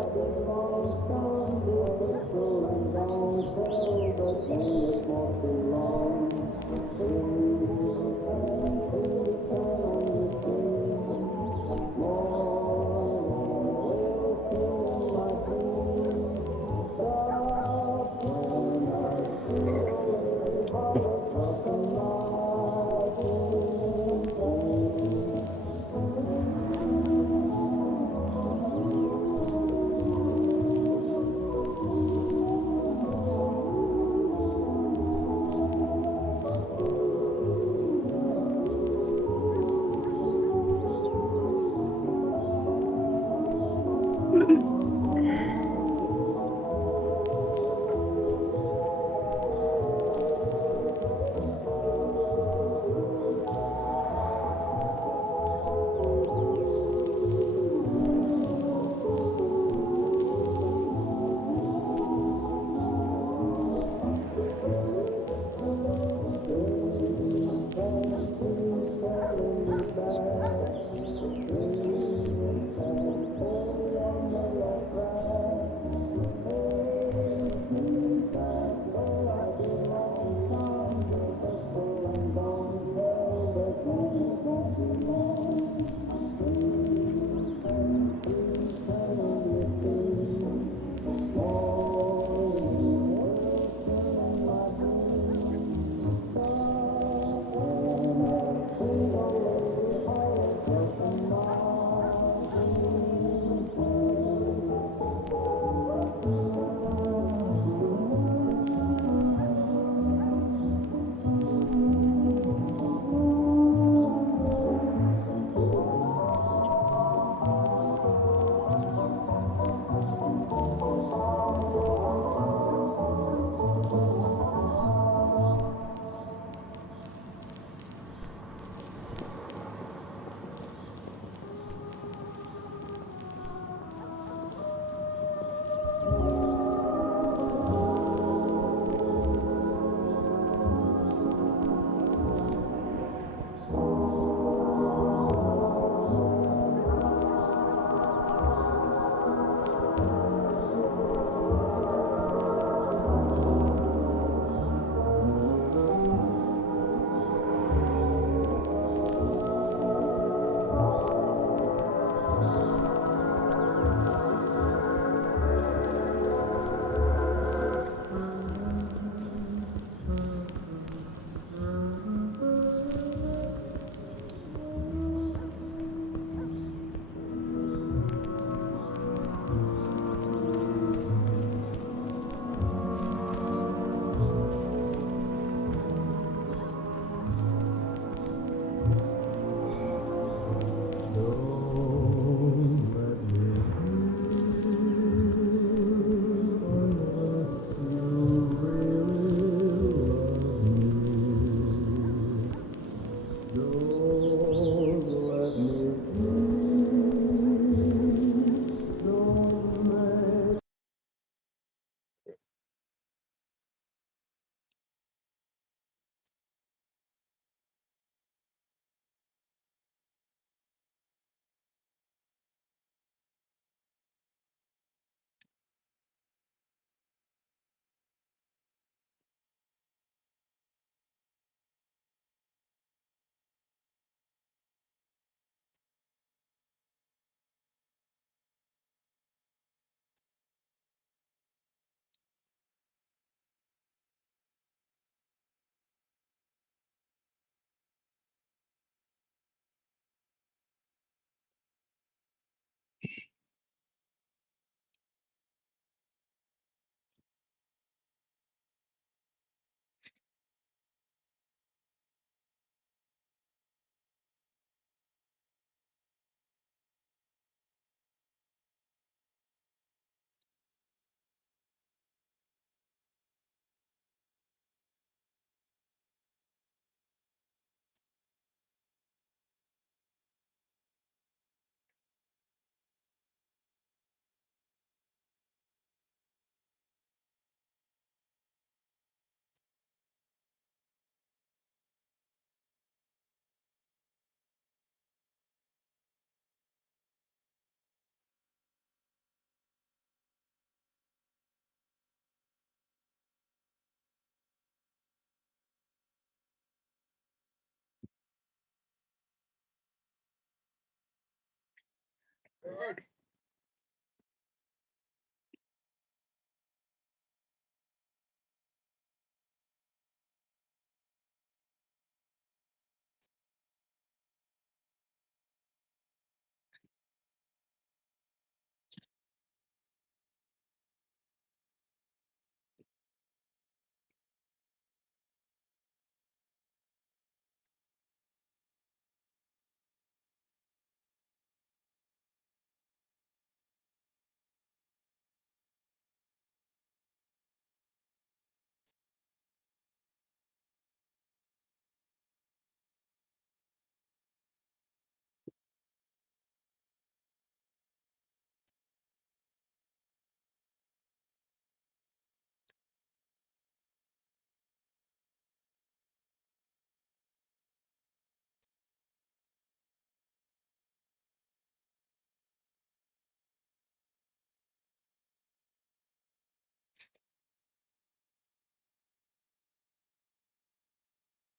God.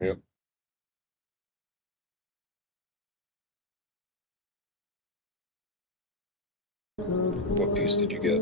Yep. What piece did you get?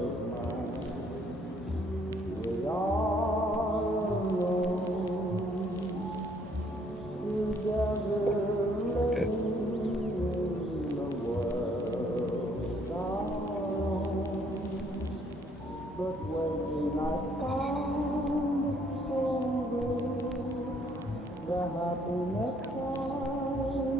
is mine. We are alone, together living in the world our own. But waiting I found it's over, the happiness time.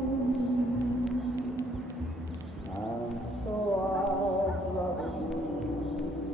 And so I'd rather be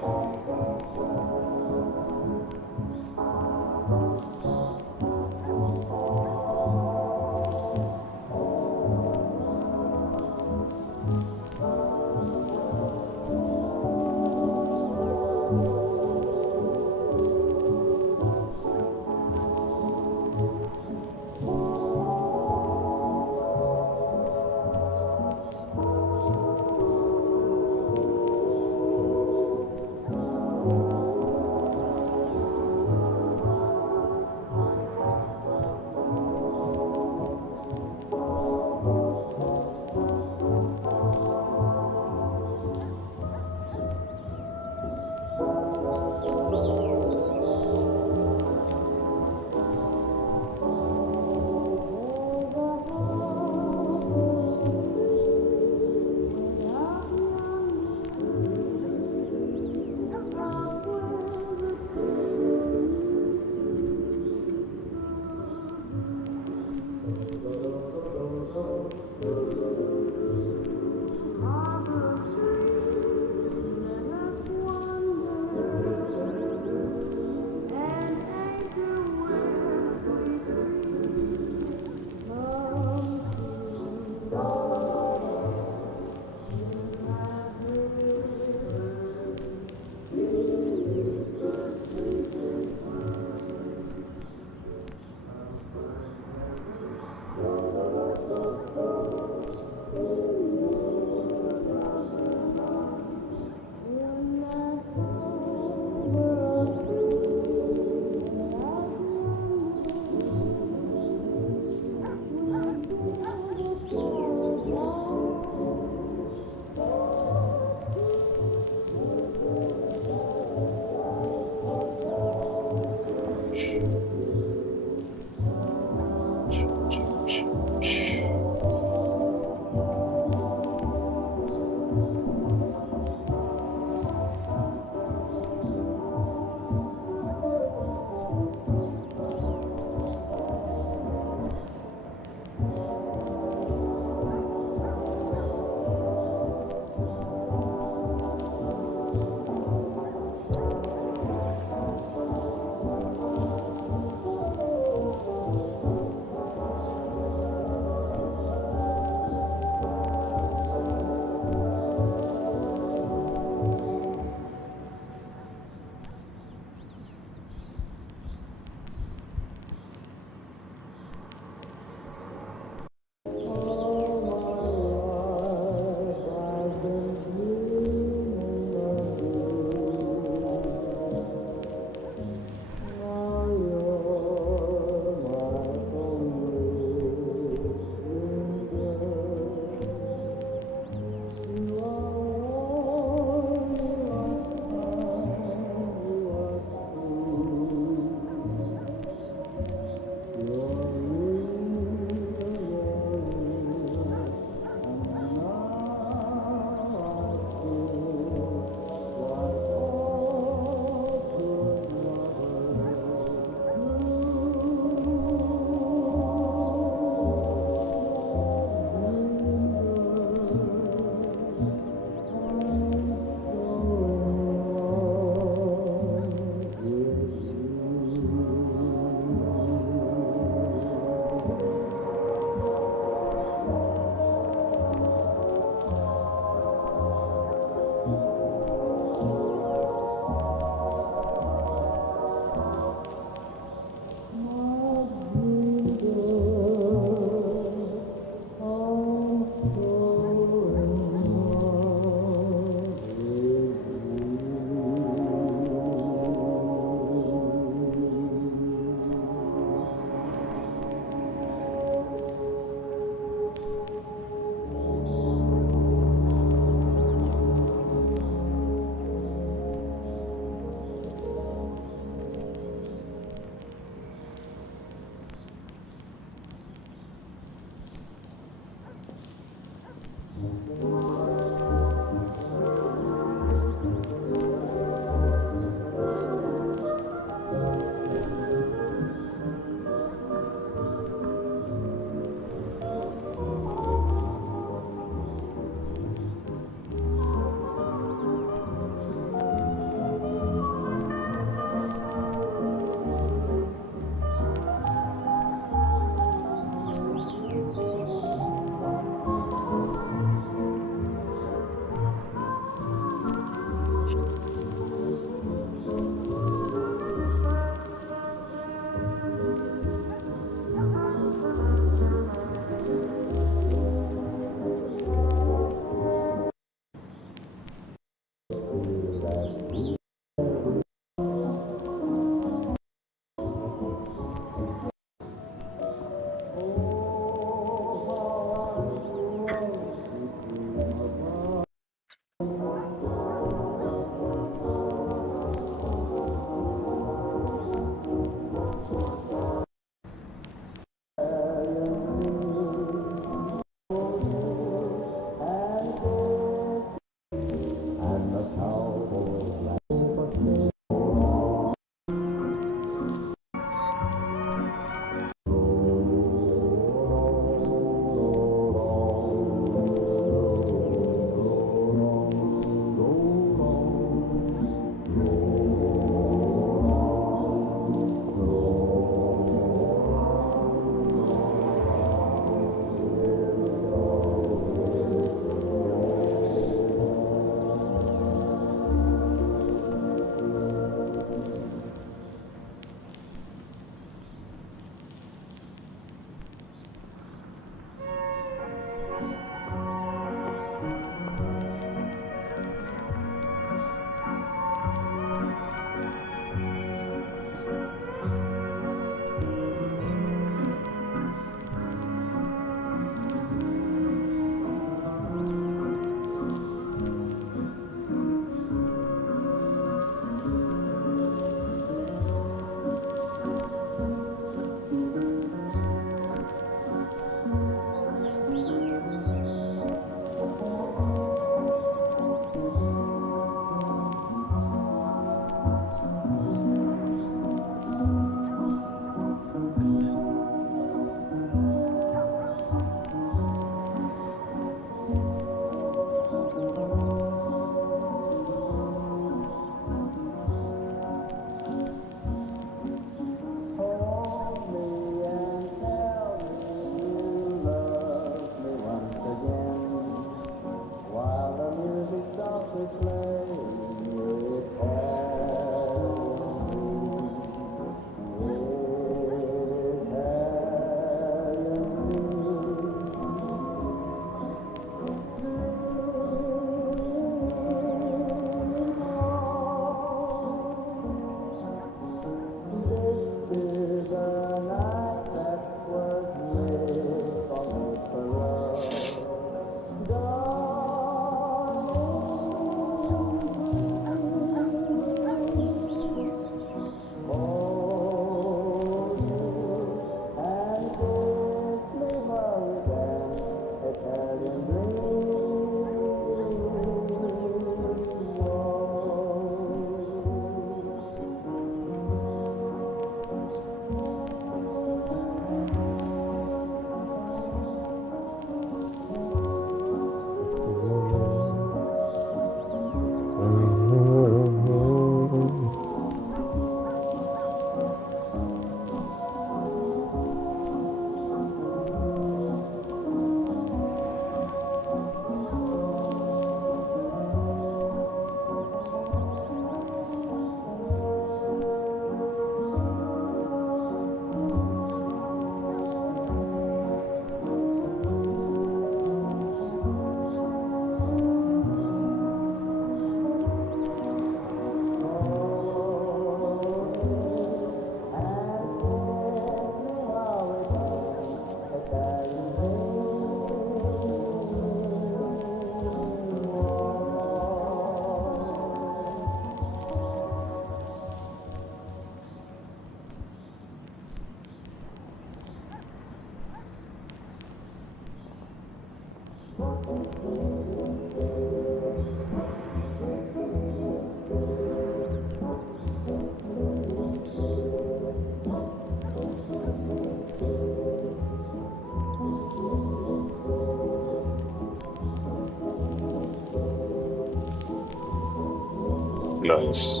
Nice.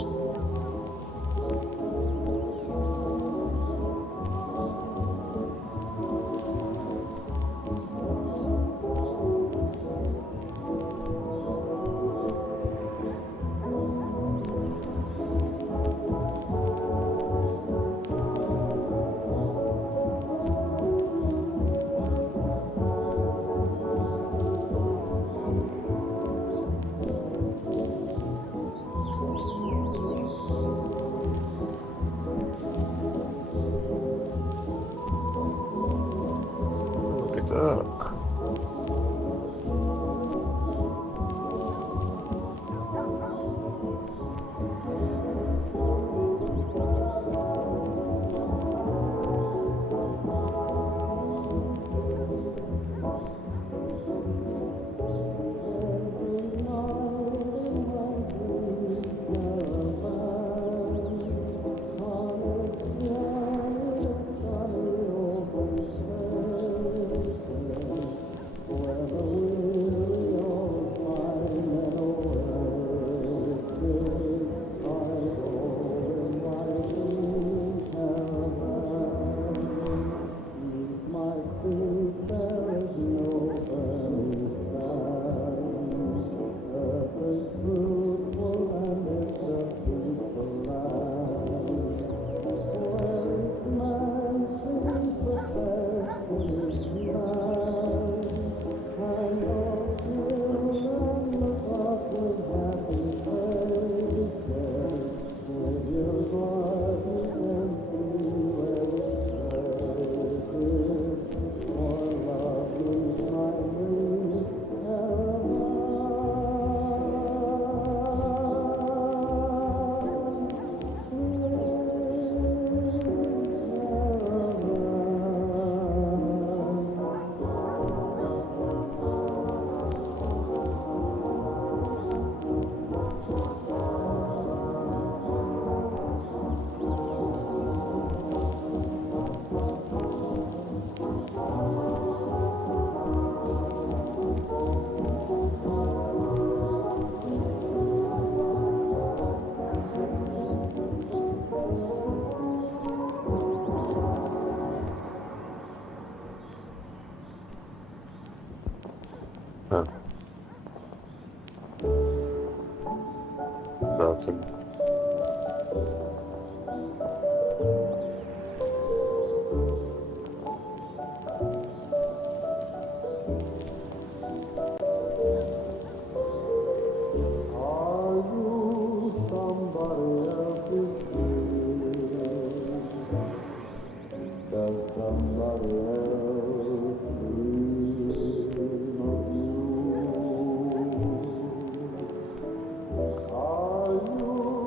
Look at that. Huh. Nothing. Are you somebody else's dream? Does somebody else dream of you? Are you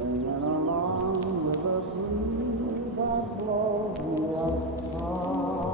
Singing along with the breeze that blows me apart.